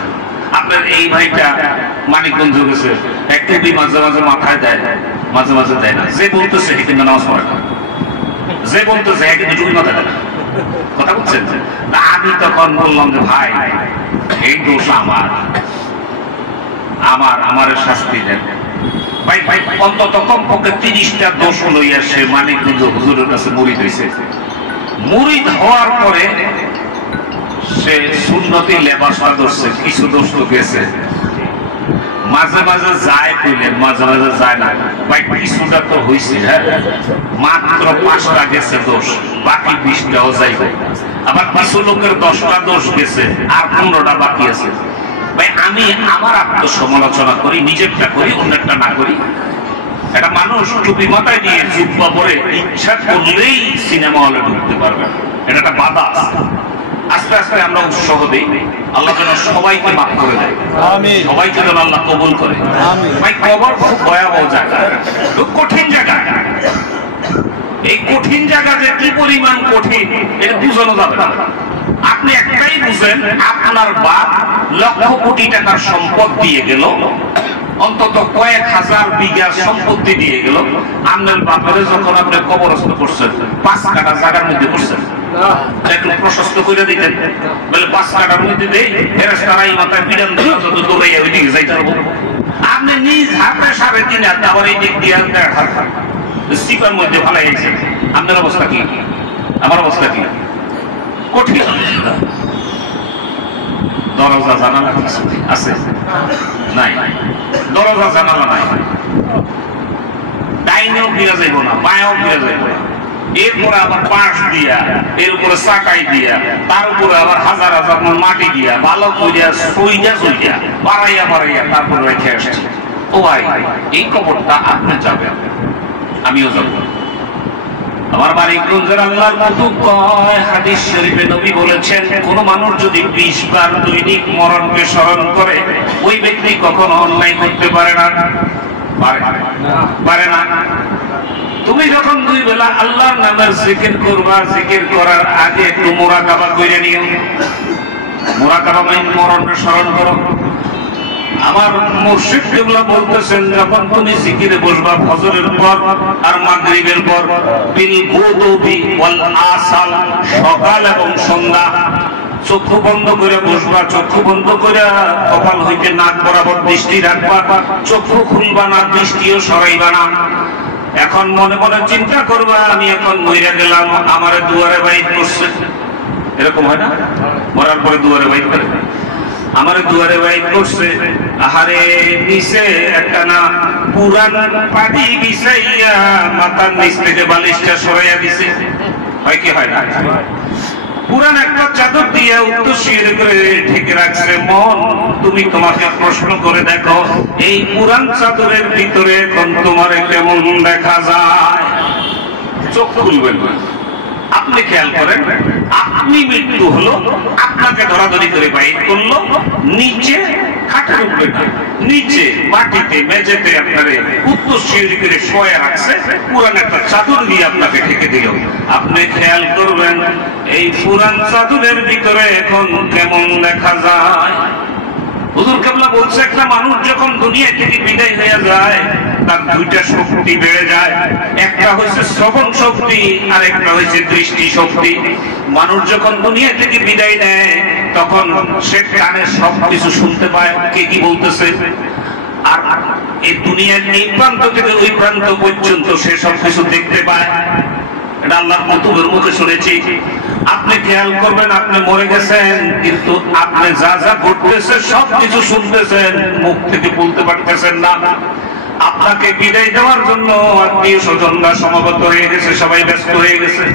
আপনার এই ভাইটা মানিকগঞ্জ গেছে, একটু মাঝে মাঝে মাথায় দেয়, মাঝে মাঝে দেয় না। যে বলতেছে সে কিন্তু নামাজ পড়ে না, যে বলতেছে হ্যাঁ কিন্তু টুপি মাথায় দেয় না। কথা বলছেন? আমি তখন বললাম যে ভাই, এই দোষ আমার শাস্তি দেন ভাই। ভাই অন্তত কমপক্ষে 30টা দোষ লইয়া সে মানিকগঞ্জ হুজুরের কাছে মুরিদ হয়েছে। মুরিদ হওয়ার পরে সে সুন্নতি লেবাসটা ধরছে, কিছু দোষ তো গেছে, মাঝে মাঝে যায় কইলেন, মাঝে মাঝে যায় না। ভাই কিছুটা তো হয়েছে, হ্যাঁ, মাত্র 5টা গেছে দোষ, বাকি 20টাও যাইবে। আবার কিছু লোকের 10টা দোষ গেছে, আর 15টা বাকি আছে। ভাই আমি আমার আত্মসমালোচনা করি, নিজেরটা করি, অন্যেরটা না করি। একটা মানুষ টুপি মাথায় নিয়ে জুব্বা পরে ইচ্ছা করলেই সিনেমা হলে ঢুকতে পারবে, এটা একটা বাধা। আস্তে আস্তে আমরা উৎসাহ দিই, আল্লাহ যেন সবাইকে মাফ করে দেয়, সবাইকে যেন আল্লাহ কবুল করে। ভাই কবর খুব ভয়াবহ জায়গা, খুব কঠিন জায়গা। এই কঠিন জায়গা যে কি পরিমাণ কঠিন এটা বুঝানো যাবে না। আপনি একটাই বুঝেন, আপনার বাপ লক্ষ কোটি টাকার সম্পদ দিয়ে গেল, অন্তত কয়েক হাজার বিঘা সম্পত্তি দিয়ে গেল। আপনার বাপের যখন আপনি কবরস্থ করছেন, 5 কাঠা জায়গার মধ্যে করছেন, একটু প্রশস্ত করে দিতেন, বলে 5 কাঠার মধ্যে দেই, ফেরেশতারা এই মাথায় পিড়ান যত দৌড়াইয়া ওই দিকে যাইতে পারবো। আপনি নিজ হাতে 3.5 হাত, আবার এই দিক দিয়ে 1.5 হাত সিপার মধ্যে ফালাইছেন। আপনার অবস্থা কি? আমার অবস্থা কি? কঠিন। দরজা জানালা কিছু আছে নাই, দরজা জানালা নাই, ডাইনেও ফিরে যাইব না, বাঁয়েও ফিরে যাইব না। এরপরে আবার পাশ দিয়া, এর উপরে চাকাই দিয়া, তার উপরে আবার হাজার হাজার মাটি দিয়া, ভালো করিয়া সইয়া বাড়াইয়া তারপরে রেখে আসছি। ও ভাই, এই কবরটা আপনি যাবেন, আমিও যাব। আমার মানিকগঞ্জের আল্লাহর কুতুব কয়, হাদিস শরীফে নবী বলেছেন, কোন মানুষ যদি 20 বার দৈনিক মরণকে স্মরণ করে, ওই ব্যক্তি কখনো অন্যায় করতে পারে না, পারে না। তুমি যখন 2 বেলা আল্লাহর নামের জিকির করবা, জিকির করার আগে একটু মুরাকাবা করে নিও। মুরাকাবা মানে মরণকে স্মরণ করো। আমার মুর্শিদ কিবলা বলতেছেন, যখন তুমি জিকিরে বসবা ফজরের পর আর মাগরিবের পর, বিল গুদুবি ওয়াল আসাল, সকাল এবং সন্ধ্যা, চক্ষু বন্ধ করে বসবা, চক্ষু বন্ধ করে কপাল হইতে নাক বরাবর দৃষ্টি রাখবা, চক্ষু খুলবা না, দৃষ্টিও সরাইবা না। এখন মনে মনে চিন্তা করবা, আমি এখন মইরা গেলাম, আমারে দুয়ারে বাইত করছে, এরকম হয় না? মরার পরে দুয়ারে বাইত করে, আমার দুয়ারে বাইত করছে, আহারে নিচে একটা না পুরান পাটি বিছাইয়া মাথার নিচ থেকে বালিশটা সরাইয়া দিছে, হয় কি হয় না? পুরান একটা চাদর দিয়ে উত্তরশীল করে ঢেকে রাখছে। মন, তুমি তোমাকে প্রশ্ন করে দেখো, এই পুরান চাদরের ভিতরে এখন তোমার কেমন দেখা যায়? চোখ খুলবেন না। আপনি খেয়াল করেন, আপনি মৃত্যু হলো, আপনাকে ধরাধরি করে বাইর করলো, নিচে খাটের উপরে না, নিচে মাটিতে মেঝেতে আপনারে উত্তরশীল করে শোয়া রাখছে, পুরান একটা চাদর দিয়ে আপনাকে ঢেকে দিল। আপনি খেয়াল করবেন, এই পুরান চাদরের ভিতরে এখন কেমন দেখা যায়। হুজুর কেবলা বলছে, একটা মানুষ যখন দুনিয়া থেকে বিদায় হয়ে যায়, তার 2টা শক্তি বেড়ে যায়। একটা হচ্ছে শ্রবণ শক্তি, আর একটা হচ্ছে দৃষ্টি শক্তি। মানুষ যখন দুনিয়া থেকে বিদায় নেয়, তখন সে কানে সবকিছু শুনতে পায়, কে কি বলতেছে। আর এই দুনিয়ার এই প্রান্ত থেকে ওই প্রান্ত পর্যন্ত সে সব কিছু দেখতে পায়। এটা আল্লাহর কুতুবের মুখে শুনেছি। আপনি খেয়াল করবেন, আপনি মরে গেছেন কিন্তু আপনি যা যা ঘটতেছে সব কিছু শুনতেছেন, মুখ থেকে বলতে পারতেছেন না। আপনাকে বিদায় দেওয়ার জন্য আত্মীয় স্বজনরা সমবেত হয়ে গেছে, সবাই ব্যস্ত হয়ে গেছে।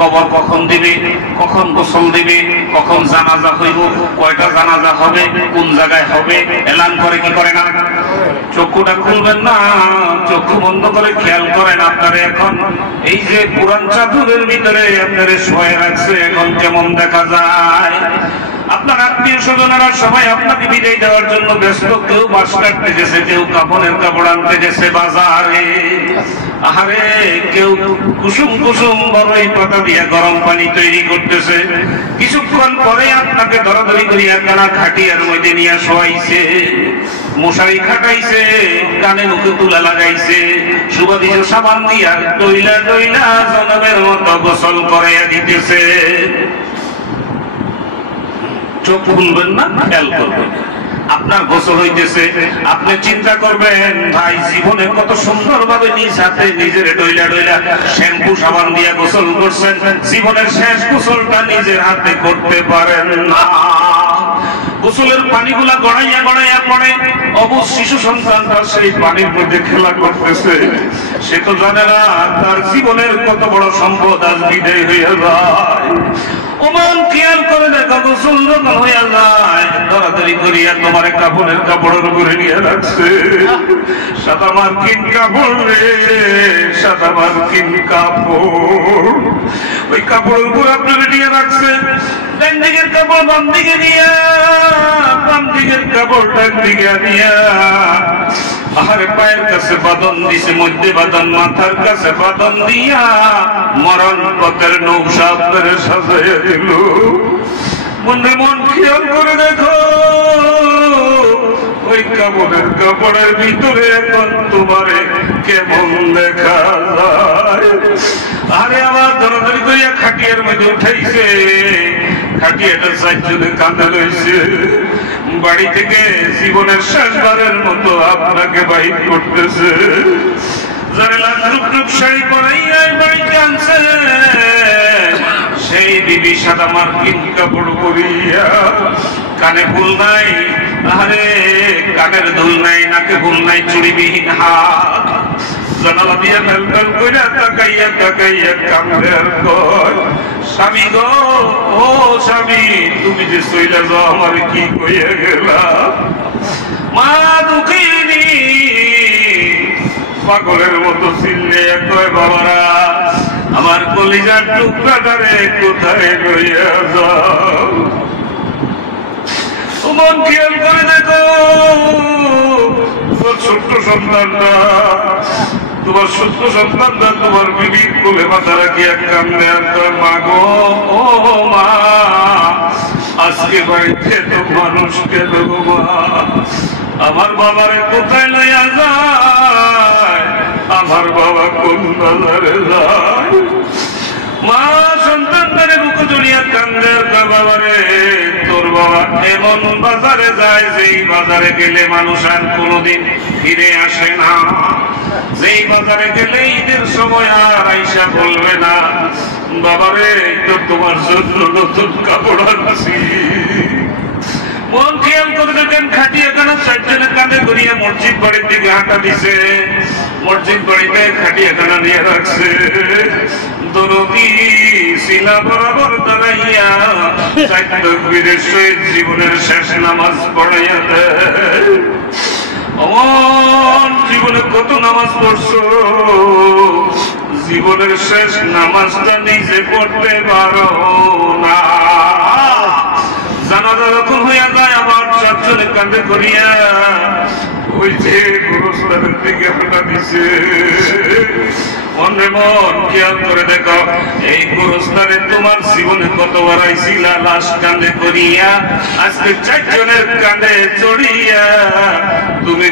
কবর কখন দিবে, কখন গোসল দিবে, কখন জানাজা হইব, কয়টা জানাজা হবে, কোন জায়গায় হবে, এলান করে কি করে না? চক্ষুটা খুলবেন না, চক্ষু বন্ধ করে খেয়াল করেন আপনারা এখন এই যে পুরান চাদরের ভিতরে আপনারা শোয়ে রাখছে, এখন কেমন দেখা যায়। আপনার আত্মীয় স্বজনেরা সবাই আপনাকে বিদায় দেওয়ার জন্য ব্যস্ত। কেউ বাস কাটতে গেছে, কেউ কাপড়ের কাপড় আনতে গেছে বাজারে, আরে কেউ কুসুম কুসুম বড়ই পাতা দিয়ে গরম পানি তৈরি করতেছে। কিছুক্ষণ পরে আপনাকে ধরাধরি করি একখানা খাটিয়ার মধ্যে নিয়ে শোয়াইছে, মশারি খাটাইছে, কানে মুখে তুলা লাগাইছে, সুবাদিস সাবান দিয়া ডইলা ডইলা জনমের মতো গোসল করাইয়া দিতেছে। চোখ খুলবেন না, খেয়াল করবেন আপনার গোসল হইতেছে। আপনি চিন্তা করবেন ভাই জীবনে কত সুন্দর ভাবে নিজ হাতে নিজের ডইলা ডইলা শ্যাম্পু সাবান দিয়া গোসল করছেন, জীবনের শেষ গোসলটা নিজের হাতে করতে পারেন না। গোসলের পানিগুলা গড়াইয়া গড়াইয়া পড়ে, অবুঝ শিশু সন্তানটা সেই পানির মধ্যে খেলা করতেছে। সে তো জানে না তার জীবনের কত বড় সম্পদ আজ বিদায় হইয়া যায়। ওমান খেয়াল করে দেখা গোসল যখন হইয়া যায়, তাড়াতাড়ি করিয়া তোমার কাপড়ের কাপড়ের উপরে নিয়ে রাখছে। সাদা মার্কিন কাপড় রে, সাদা মার্কিন কাপড়, ওই কাপড়ের উপর আপনারা নিয়ে রাখছে। ডান দিকের কাপড় বাম দিকে নিয়া, বাম দিকের কাপড় ডান দিকে নিয়া, আহারে পায়ের কাছে বাদন দিছে, মধ্যে বাদন, মাথার কাছে বাদন দিয়া মরণ পথের নৌশা আপনারে সাজাইয়া দিল। মনে মন খেয়াল করে দেখো ওই কাপড়ের কাপড়ের ভিতরে এখন তোমারে কেমন দেখা যায়। আরে আমার ধরাধরি করিয়া খাটিয়ার মধ্যে উঠাইছে, খাটিয়াটা চারজনে কাঁদা লইছে। বাড়ি থেকে জীবনের শেষবারের মতো আপনাকে বাহির করতেছে। যারা লাখ রূপ শাড়ি পরাইয়া বাড়িতে আনছে, সেই বিবি সাদা মার্কিন কাপড় পরিয়া, কানে ফুল নাই, আরে কানের দুল নাই, নাকে ফুল নাই, চুড়িবিহীন হাত, জানালা দিয়ে মেলমেল করে তাকাইয়া তাকাইয়া কান্দে আর কয়, স্বামী গো, ও স্বামী, তুমি যে চইলা যাও আমার কি কইয়া গেলা। মা দুঃখিনী পাগলের মতো চিল্লে কয়, বাবারা আমার কলিজার টুকরাটারে কোথায় লইয়া যাও। মন খেয়াল করে দেখো তোমার ছোট্ট সন্তানটা, তোমার ছোট্ট সন্তানটা তোমার বিবির কোলে মাথা রাখিয়া কান্দে আর কয়, মা গো, ও মা, আজকে বাড়িতে তো মানুষ কেন গো মা, আমার বাবারে কোথায় লইয়া যায়, আমার বাবা কোন বাজারে যায়। মা সন্তানটারে বুকে জড়িয়া কান্দে আর কয়, বাবারে তোর বাবা এমন বাজারে যায় যেই বাজারে গেলে মানুষ আর কোনোদিন ফিরে আসে না, যেই বাজারে গেলে ঈদের সময় আর আইসা বলবে না, বাবারে তো তোমার জন্য নতুন কাপড় আনছি। মন খেয়াল করে দেখেন খাটিয়া কানা চারজনের কাঁধে করিয়া মসজিদ বাড়ির দিকে হাঁটা দিছে। মসজিদ বাড়িতে খাটিয়া কানা নিয়ে রাখছে। দরদি শিলা বরাবর দাঁড়াইয়া তাকবীরের সহিত জীবনের শেষ নামাজ পড়াইয়া দেয়। অমন জীবনে কত নামাজ পড়ছো, জীবনের শেষ নামাজটা নিজে পড়তে পারো না। জানাজা যখন হইয়া যায় আবার চারজনে কাঁধে করিয়া ওই যে গোরস্থানের দিকে হাঁটা দিছে। মনে মন খেয়াল করে দেখো এই গোরস্থানে তোমার জীবনে কতবার আইছিলা লাশ কাঁধে করিয়া, আজকে চারজনের কাঁধে চড়িয়া তুমি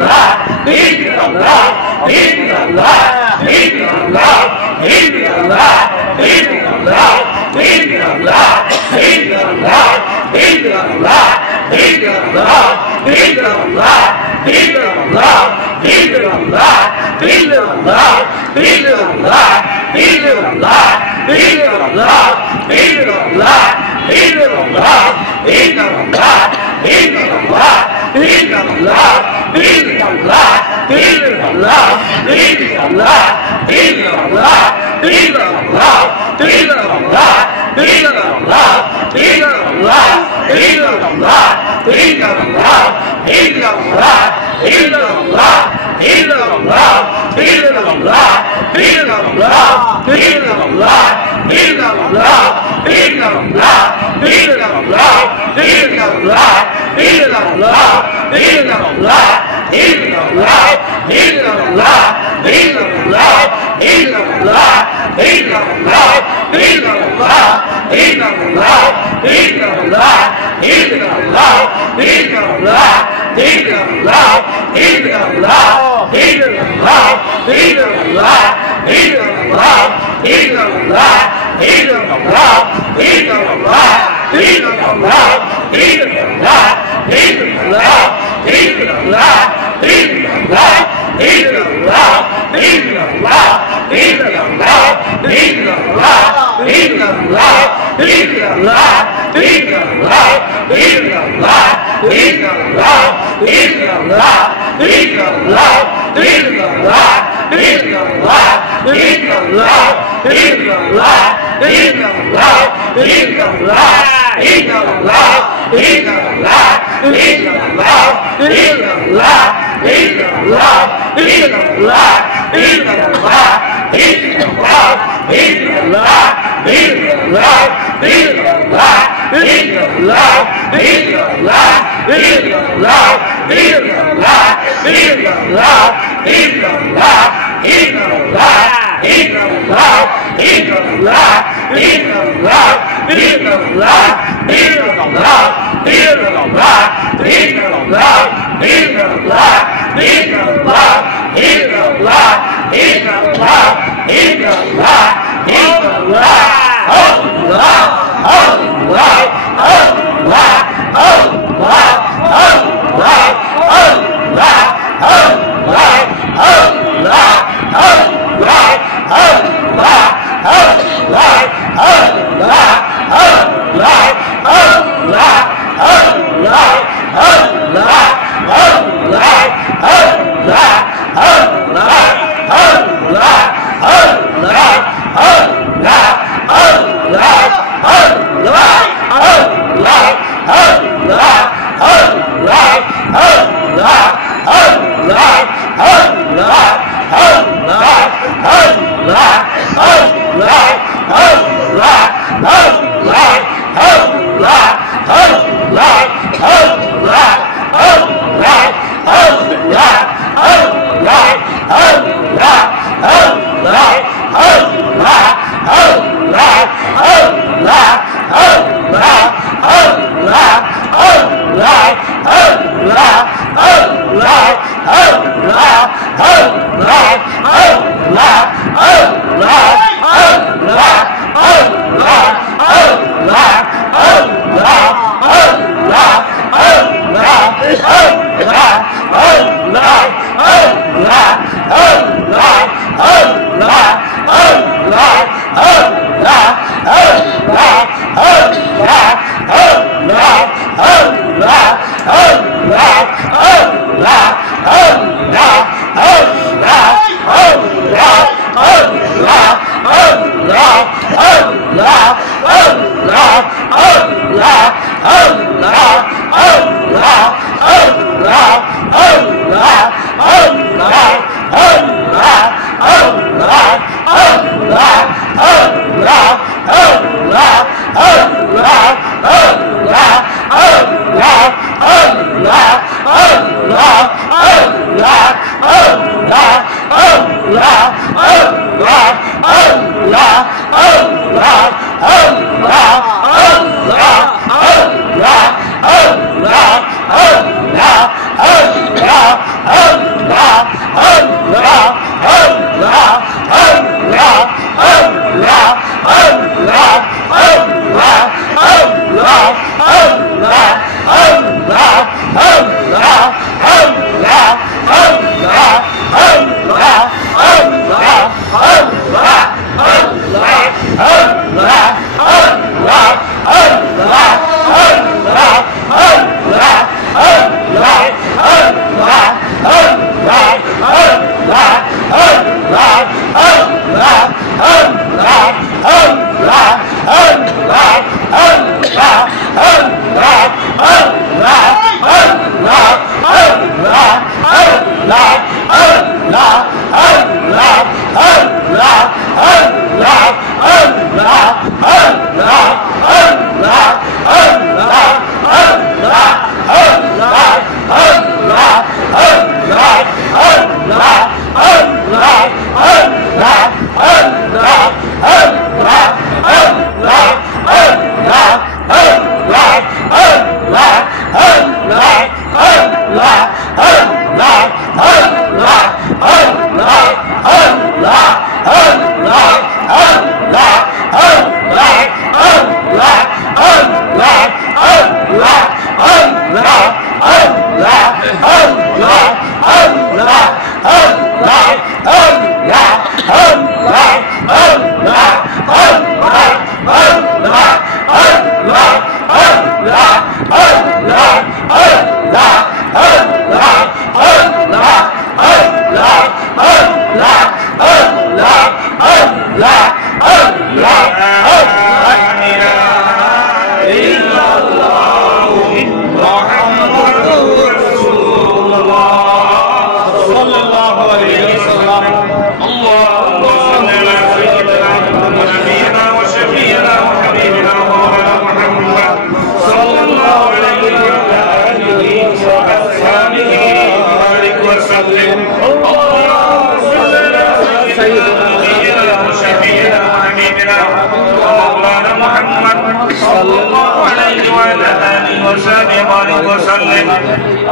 Allah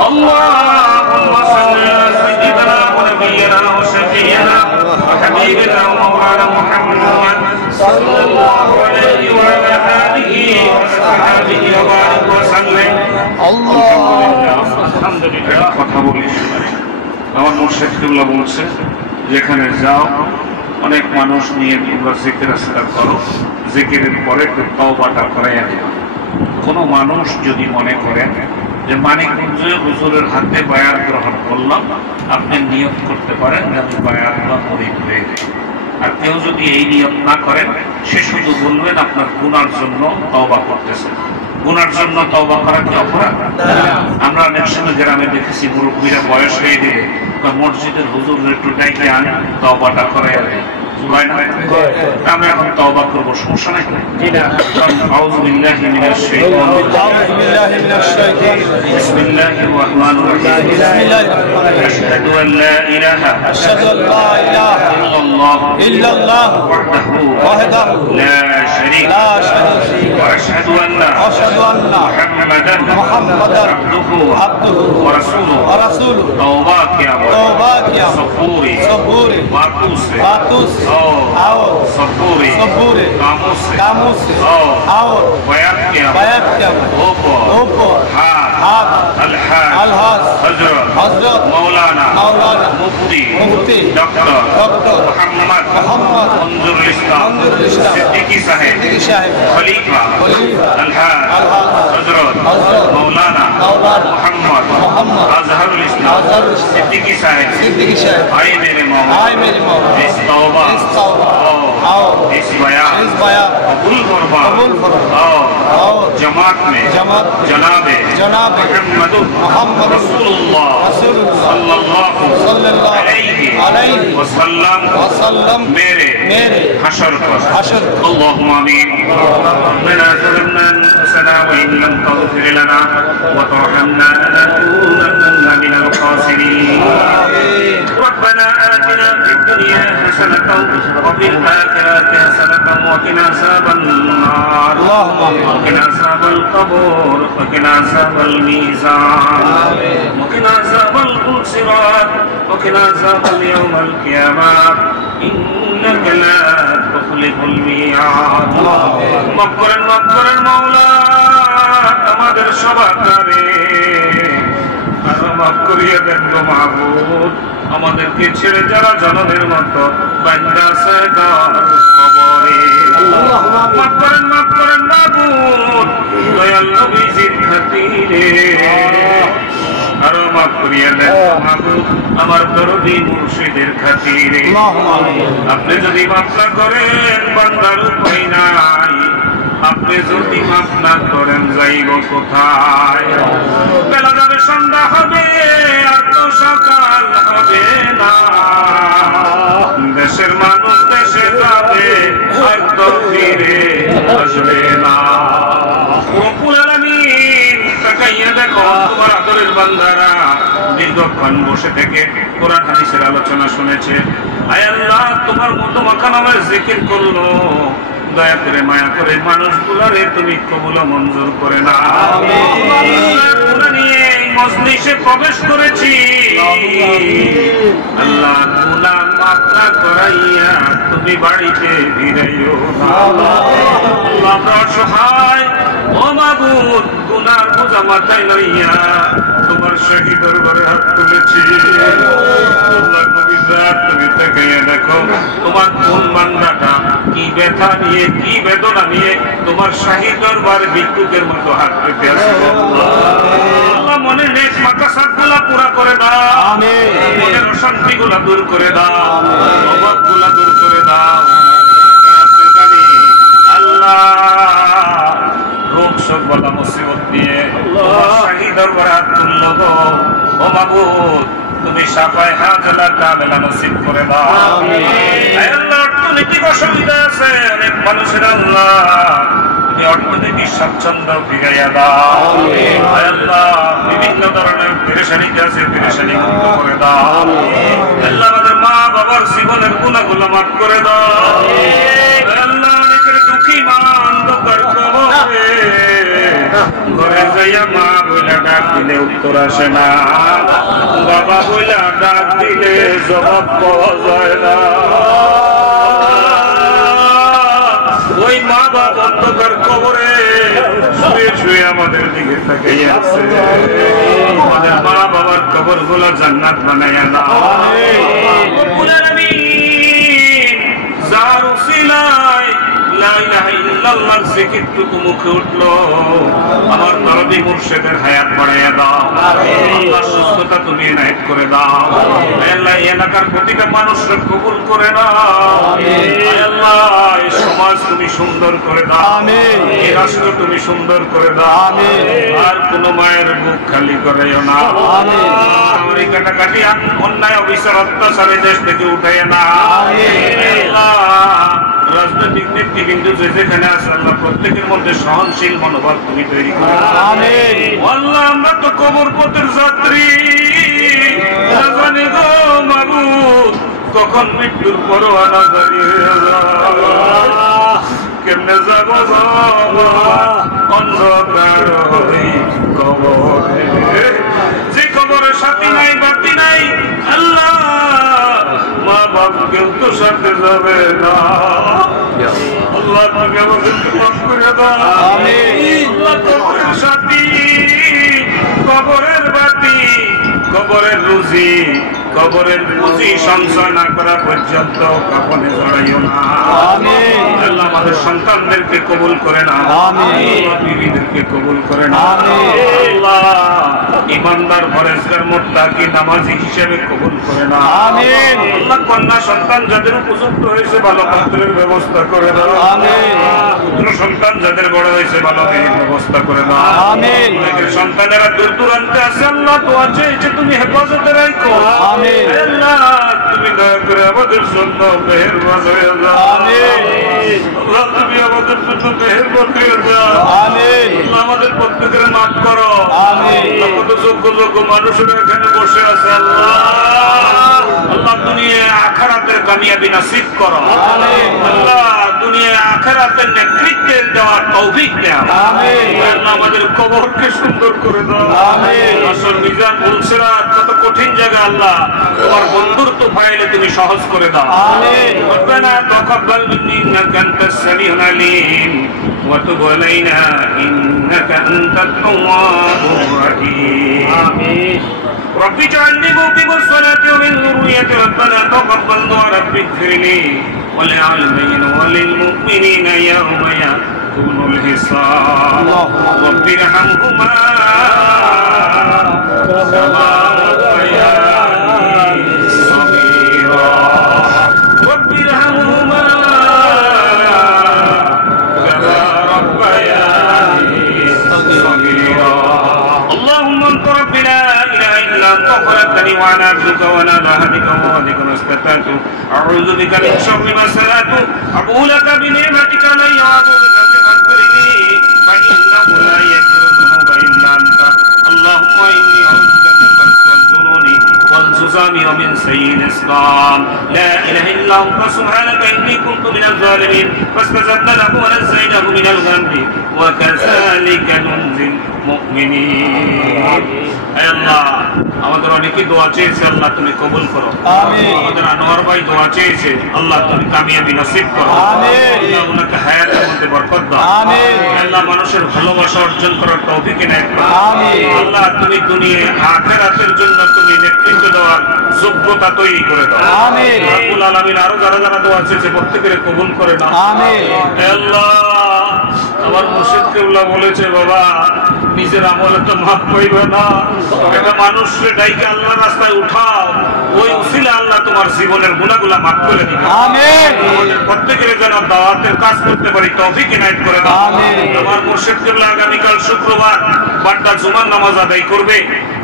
اللهم صل على سيدنا ونبينا وشفيعنا وحبيبنا ومولانا محمد صلى الله عليه وعلى آله وصحبه وبارك وسلم আলহামদুলিল্লাহ। কথা বলিস আমার মুর্শিদ কিবলা বলছে যেখানে যাও অনেক মানুষ নিয়ে তোমরা জিকির আসকার করো, জিকিরের পরে তওবাটা করাইয়া দিও। কোনো মানুষ যদি মনে করেন যে মানিকগঞ্জে হুজুরের হাতে বায়াত গ্রহণ করলাম, আপনি নিয়ত করতে পারেন যে আমি বায়াত বা মুরিদ হয়ে যাই। আর কেউ যদি এই নিয়ত না করেন, সে শুধু বলবেন আপনার গুনার জন্য তওবা করতেছেন। গুনার জন্য তওবা করা কি অপরাধ? আমরা অনেক সময় গ্রামে দেখেছি মুরব্বীরা বয়স হয়ে গেলে মসজিদের হুজুর একটু ডাইকে আনে, তওবাটা করাইয়া দেয়। আমরা এখন তওবা করব, সমস্যা নাই। আউযু বিল্লাহি মিনাশ শাইতানির রাজিম। বিসমিল্লাহির রাহমানির রাহিম। আশহাদু আন লা ইলাহা ইল্লাল্লাহ ওয়াহদাহু লা শারীকা লাহু ওয়া আশহাদু আন্না মুহাম্মাদান আবদুহু ওয়া রাসূলুহু। তওবা কিয়া সফুরি মাতুস आओ सबूरे कामों से आओ बयान किया ओपो हाथ अलहाज हजरत मौलाना मुफ्ती डॉक्टर मोहम्मद मंजूरुल इस्लाम सिद्दीकी साहब खलीफा अलहाज हजरत मौलाना मोहम्मद अजहरुल इस्लाम सिद्दीकी साहब आए मेरे मौला इस तौबा इस बयान कबूल फरमा जमात में जनाबे मोहम्मद रसूलुल्लाह सल्लल्लाहु अलैहि वसल्लम मेरे हशर पर अल्लाहुम्मा आमीन। रब्बना ज़लमना अनफुसना व इन लम तग़फिर लना व तरहमना लनकूनन्ना मिनल खासिरीन। रब्बना आतिना फिद दुनिया हसनतन व फिल आखिरति हसनतन व क़िना अज़ाबन नार। وقنا عذاب القبر وقنا عذاب الميزان وقنا عذاب الصراط وقنا عذاب يوم القيامة إنك لا تخلف الميعاد। মকবুল মাওলা আমাদের সবাইকে আরো মাফ করিয়ে দেন গো মাহবুব। আমাদেরকে ছেড়ে যারা জনমের মতো বান্দা আছে তার কবরে মাফ করেন মাহবুব। দয়াল নবীজির খাতিরে আরো মাফ করিয়ে দেন মাহবুব আমার দরদি মুর্শিদের খাতিরে। আপনি যদি মাফ না করেন বান্দার উপায় নাই, আপনি যদি মাফ না করেন যাইব কোথায়? বেলা যাবে সন্ধ্যা হবে আর তো সকাল কোরআন বসে থেকে কোরআন হাদিসের আলোচনা শুনেছে, আয় আল্লাহ তোমার মতো মাখানামের জিকির করলো, দয়া করে মায়া করে মানুষগুলারে তুমি কবুল মঞ্জুর করে না। নিয়ে মজলিসে প্রবেশ করেছি আল্লাহ, গুনাহ মাফ না করাইয়া তুমি বাড়িতে ফিরাইও না। আমরা অসহায়, ও মাবুদ, গুনার বোঝা মাথায় লইয়া তোমার শাহী দরবারে হাত তুলেছি। আল্লাহ কবিরাত তুমি তাকাইয়া দেখো তোমার কোন বান্দাটা কি ব্যথা নিয়ে কি বেদনা নিয়ে তোমার শাহী দরবারে ভিক্ষুকের মতো হাত পেতে আছে। আল্লাহ মনের নেক মাকাসাতগুলা পুরা করে দাও, আমিন। মনের অশান্তিগুলা দূর করে দাও, অভাবগুলা দূর করে দাও। আল্লাহ রোগ শোক বালা মুসিবত দিয়ে শাহী দরবারে হাত তুলল গো, ও মাবুদ তুমি সাফায়ে হাজলা কামেলা নসিব করে দাও, আমিন। আল্লাহ অর্থনৈতিক অসুবিধা আছে অনেক মানুষের, আল্লাহ তুমি অর্থনৈতিক স্বাচ্ছন্দ্য ফিরাইয়া দাও, আমিন। আল্লাহ বিভিন্ন ধরনের পেরেশানিতে আছে, পেরেশানি মুক্ত করে দাও, আমিন। আল্লাহ আমাদের মা বাবার জীবনের গুনাহগুলো মাফ করে দাও, আমিন। আল্লাহ অনেকের দুঃখী মা অন্ধকার কবরে ঘরে যাইয়া মা বইলা ডাক দিলে উত্তর আসে না, বাবা বইলা ডাক দিলে জবাব পাওয়া যায় না। ওই মা বাবা অন্ধকার কবরে শুয়ে শুয়ে আমাদের দিকে তাকিয়ে আছে, আমাদের মা বাবার কবর গুলো জান্নাত বানাইয়া দাও, যার উসিলায় লা ইলাহা ইল্লাল্লাহর জিকিরটুকু মুখে উঠলো, আমার নবী মুর্শিদের হায়াত বাড়াইয়া দাও, আল্লাহ সুস্থতা তুমি এনায়েত করে দাও, আল্লাহ এলাকার প্রতিটা মানুষকে কবুল করে নাও, আল্লাহ এই সমাজ তুমি সুন্দর করে দাও, আমিন। এই রাষ্ট্র তুমি সুন্দর করে দাও, আমিন। আর কোন মায়ের বুক খালি করাইও না, আমিন। আমারই কাটাকাটি অন্যায় অবিচার অত্যাচারে দেশ থেকে উঠাইয়া না, আমিন। রাজনৈতিক নেতৃবৃন্দ যে যেখানে আছে আল্লাহ প্রত্যেকের মধ্যে সহনশীল মনোভাব তুমি তৈরি করো, আমিন। আল্লাহ আমরা তো কবর পথের যাত্রী, জানি গো মাবুদ কখন মৃত্যুর পরোয়ানা জারি হয়ে যায়, কেমনে যাব অন্ধকার হই কবরে, যে কবরের সাথী নাই বাতি নাই, আল্লাহ মা বাপ কেউ তো সাথে যাবে না, আল্লাহ তুমি আমাদেরকে মাফ করে দাও, আমিন। আল্লাহ কবরের সাথী, কবরের বাতি, কবরের রুজি, কবরের পুঁজি সঞ্চয় না করা পর্যন্ত কাফনে জড়াইও না, আমিন। আল্লাহ আমাদের সন্তানদেরকে কবুল করে না, আমিন। বিবিদেরকে কবুল করে না, আমিন। আল্লাহ ইমানদার পরেজগার মুত্তাকি নামাজি হিসেবে কবুল করে না, আমিন। আল্লাহ কন্যা সন্তান যাদের উপযুক্ত হয়েছে ভালো পাত্রের ব্যবস্থা করে দাও, আমিন। পুত্র সন্তান যাদের বড় হয়েছে ভালো মেয়ের ব্যবস্থা করে দাও, আমিন। অনেকের সন্তানেরা দূর দূরান্তে আছে, আল্লাহ দোয়া চেয়েছে তুমি হেফাজতে রাখো, আমিন। আল্লাহ তুমি দয়া করে আমাদের জন্য মেহেরবান হয়ে যাও, আমিন। আল্লাহ তুমি আমাদের জন্য মেহেরবান হয়ে যাও, আমিন। আল্লাহ আমাদের প্রত্যেকের মাফ করো, আমিন। কত যোগ্য যোগ্য মানুষেরা এখানে বসে আছে, আল্লাহ আল্লাহ দুনিয়া আখিরাতের কামিয়াবি নসিব করো, আমিন। আল্লাহ দুনিয়া আখিরাতের নেতৃত্বে দেওয়ার তৌফিক দাও, আমিন। আল্লাহ আমাদের কবরকে সুন্দর করে দাও, আমিন। আসল মিজান বুলসিরাত কত কঠিন জায়গা, আল্লাহ তোমার বন্ধুর তো ফাইলে তুমি সহজ করে দাও, আমিন। রব্বানা তাকাব্বাল মিন্না ইন্নাকা আনতাস সামিউল আলিম ওয়া তুব আলাইনা ইন্নাকা আনতাত তাওয়াবুর রাহিম, আমিন। رب اجعلني مقيم الصلاة ومن ذريتي ربنا تقبل دعاء رب اغفر لي وللعالمين وللمؤمنين يوم يقوم الحساب رب ارحمهما كما ربياني صغيرا رب ارحمهما كما ربياني صغيرا اللهم انت رب لا اله الا انت خلقتني وانا عبدك وانا عهدك ووعدك ما استطعت اعوذ بك من شر ما صنعت ابو لك بنعمتك علي وابو بك بفضلك فانه لا يغفر الذنوب الا انت اللهم اني اعوذ بك من البرص والجنون والززام ومن سيء الاسقام لا اله الا انت سبحانك اني كنت من الظالمين فاستجبنا له ونجيناه من الغم وكذلك ننجي المؤمنين اي الله আমাদের অনেকে দোয়া চেয়েছে আল্লাহ তুমি কবুল করো আমিন আমাদের আনোয়ার ভাই দোয়া চেয়েছে আল্লাহ তুমি কামিয়াবি নসিব করো আমিন আল্লাহ উনাকে হায়াতের মধ্যে বরকত দাও আমিন আল্লাহ মানুষের ভালোবাসা অর্জন করার তৌফিক ইনায়াত করো আমিন আল্লাহ তুমি দুনিয়া আখিরাতের জন্য তুমি নেতৃত্ব দেওয়ার যোগ্যতা তৈরি করে দাও আমিন রব্বুল আলামিন আরো যারা যারা দোয়া চেয়েছে প্রত্যেকের কবুল করে নাও আমিন আল্লাহ আমার মুর্শিদ কেবলা বলেছে বাবা নিজের আমলে তো মাপ পাইবে না একটা মানুষকে ডাইকে আল্লাহর রাস্তায় উঠাও ওই উসিলা আল্লাহ তোমার জীবনের গুনাহগুলো মাফ করে দিবে আমিন আমাদের প্রত্যেকের যেন দাওয়াতের কাজ করতে পারি তৌফিক ইনায়াত করে দাও আমিন আমার মুর্শিদ কেবলা আগামীকাল শুক্রবার বাড্ডা জুমার নামাজ আদায় করবে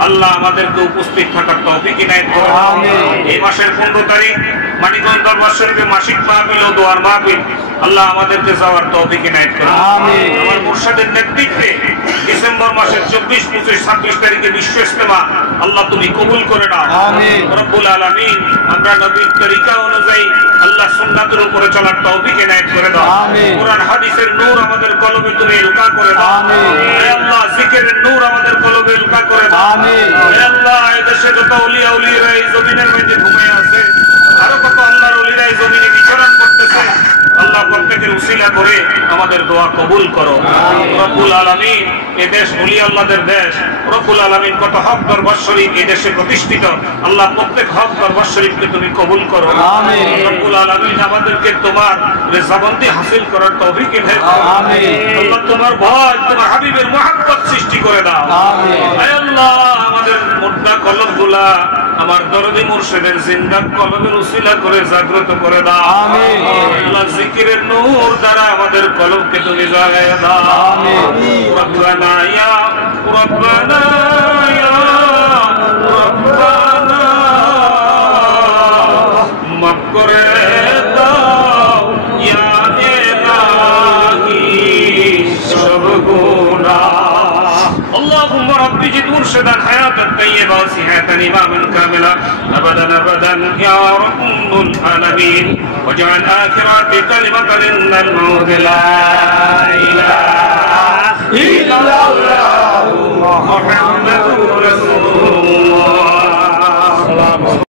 আল্লাহ আমাদেরকে উপস্থিত থাকার তৌফিক ইনায়াত করো আমিন এই মাসের 15 তারিখ মানিকগঞ্জ দরবার শরীফে মাসিক মাহফিল ও দোয়ার মাহফিল আল্লাহ আমাদেরকে যাওয়ার তৌফিক ইনায়াত করো আমিন আমার মুর্শিদের নেতৃত্বে ডিসেম্বর মাসের 24, 25, 26 তারিখে বিশ্ব ইজতেমা আল্লাহ তুমি কবুল করে নাও আমিন রব্বুল আলামিন আমরা নবীর তরিকা অনুযায়ী আল্লাহ সুন্নাতের উপরে চলার তৌফিক ইনায়াত করে দাও আমিন কুরআন হাদিসের নূর আমাদের কলবে তুমি ইলকা করে দাও আমিন হে আল্লাহ জিকিরের নূর আমাদের কলবে ইলকা করে দাও আমিন হে আল্লাহ এই দেশে যত ওলিয়া ওলিরা এই জমিনের মধ্যে ঘুমিয়ে আছে আরো কত আল্লাহর ওলিরা এই জমিনে বিচরণ করতেছে আল্লাহ প্রত্যেকের উসিলা করে আমাদের দোয়া কবুল করো রব্বুল আলামিন এই দেশ ওলি আল্লাহদের দেশ রব্বুল আলামিন কত হক দরবার শরীফ এই দেশে প্রতিষ্ঠিত আল্লাহ প্রত্যেক হক দরবার শরীফকে তুমি কবুল করো আমিন রব্বুল আলামিন আমাদেরকে তোমার রেজাবন্দি হাসিল করার তৌফিক ইনায়াত করো আমিন আল্লাহ তোমার ভয় তোমার হাবিবের মহব্বত সৃষ্টি করে দাও আমিন হে আল্লাহ আমাদের মুর্দা কলবগুলা আমার দরদি মুর্শিদের জিন্দা কলবের উসিলা করে জাগ্রত করে দাও আমিন আল্লাহ জিকিরের নূর দ্বারা আমাদের কলবকে তুমি জাগায় দাও আমিন রব্বানা ইয়া রব্বানা ইয়া রব্বানা মাফ করে দাও ইয়া ইলাহি সব গুনাহ اللهم رب زد مرشدا حياة طيبة وصحة إماما كاملا أبدا أبدا يا رب العالمين واجعل آخرات كلمة لنا الموت لا إله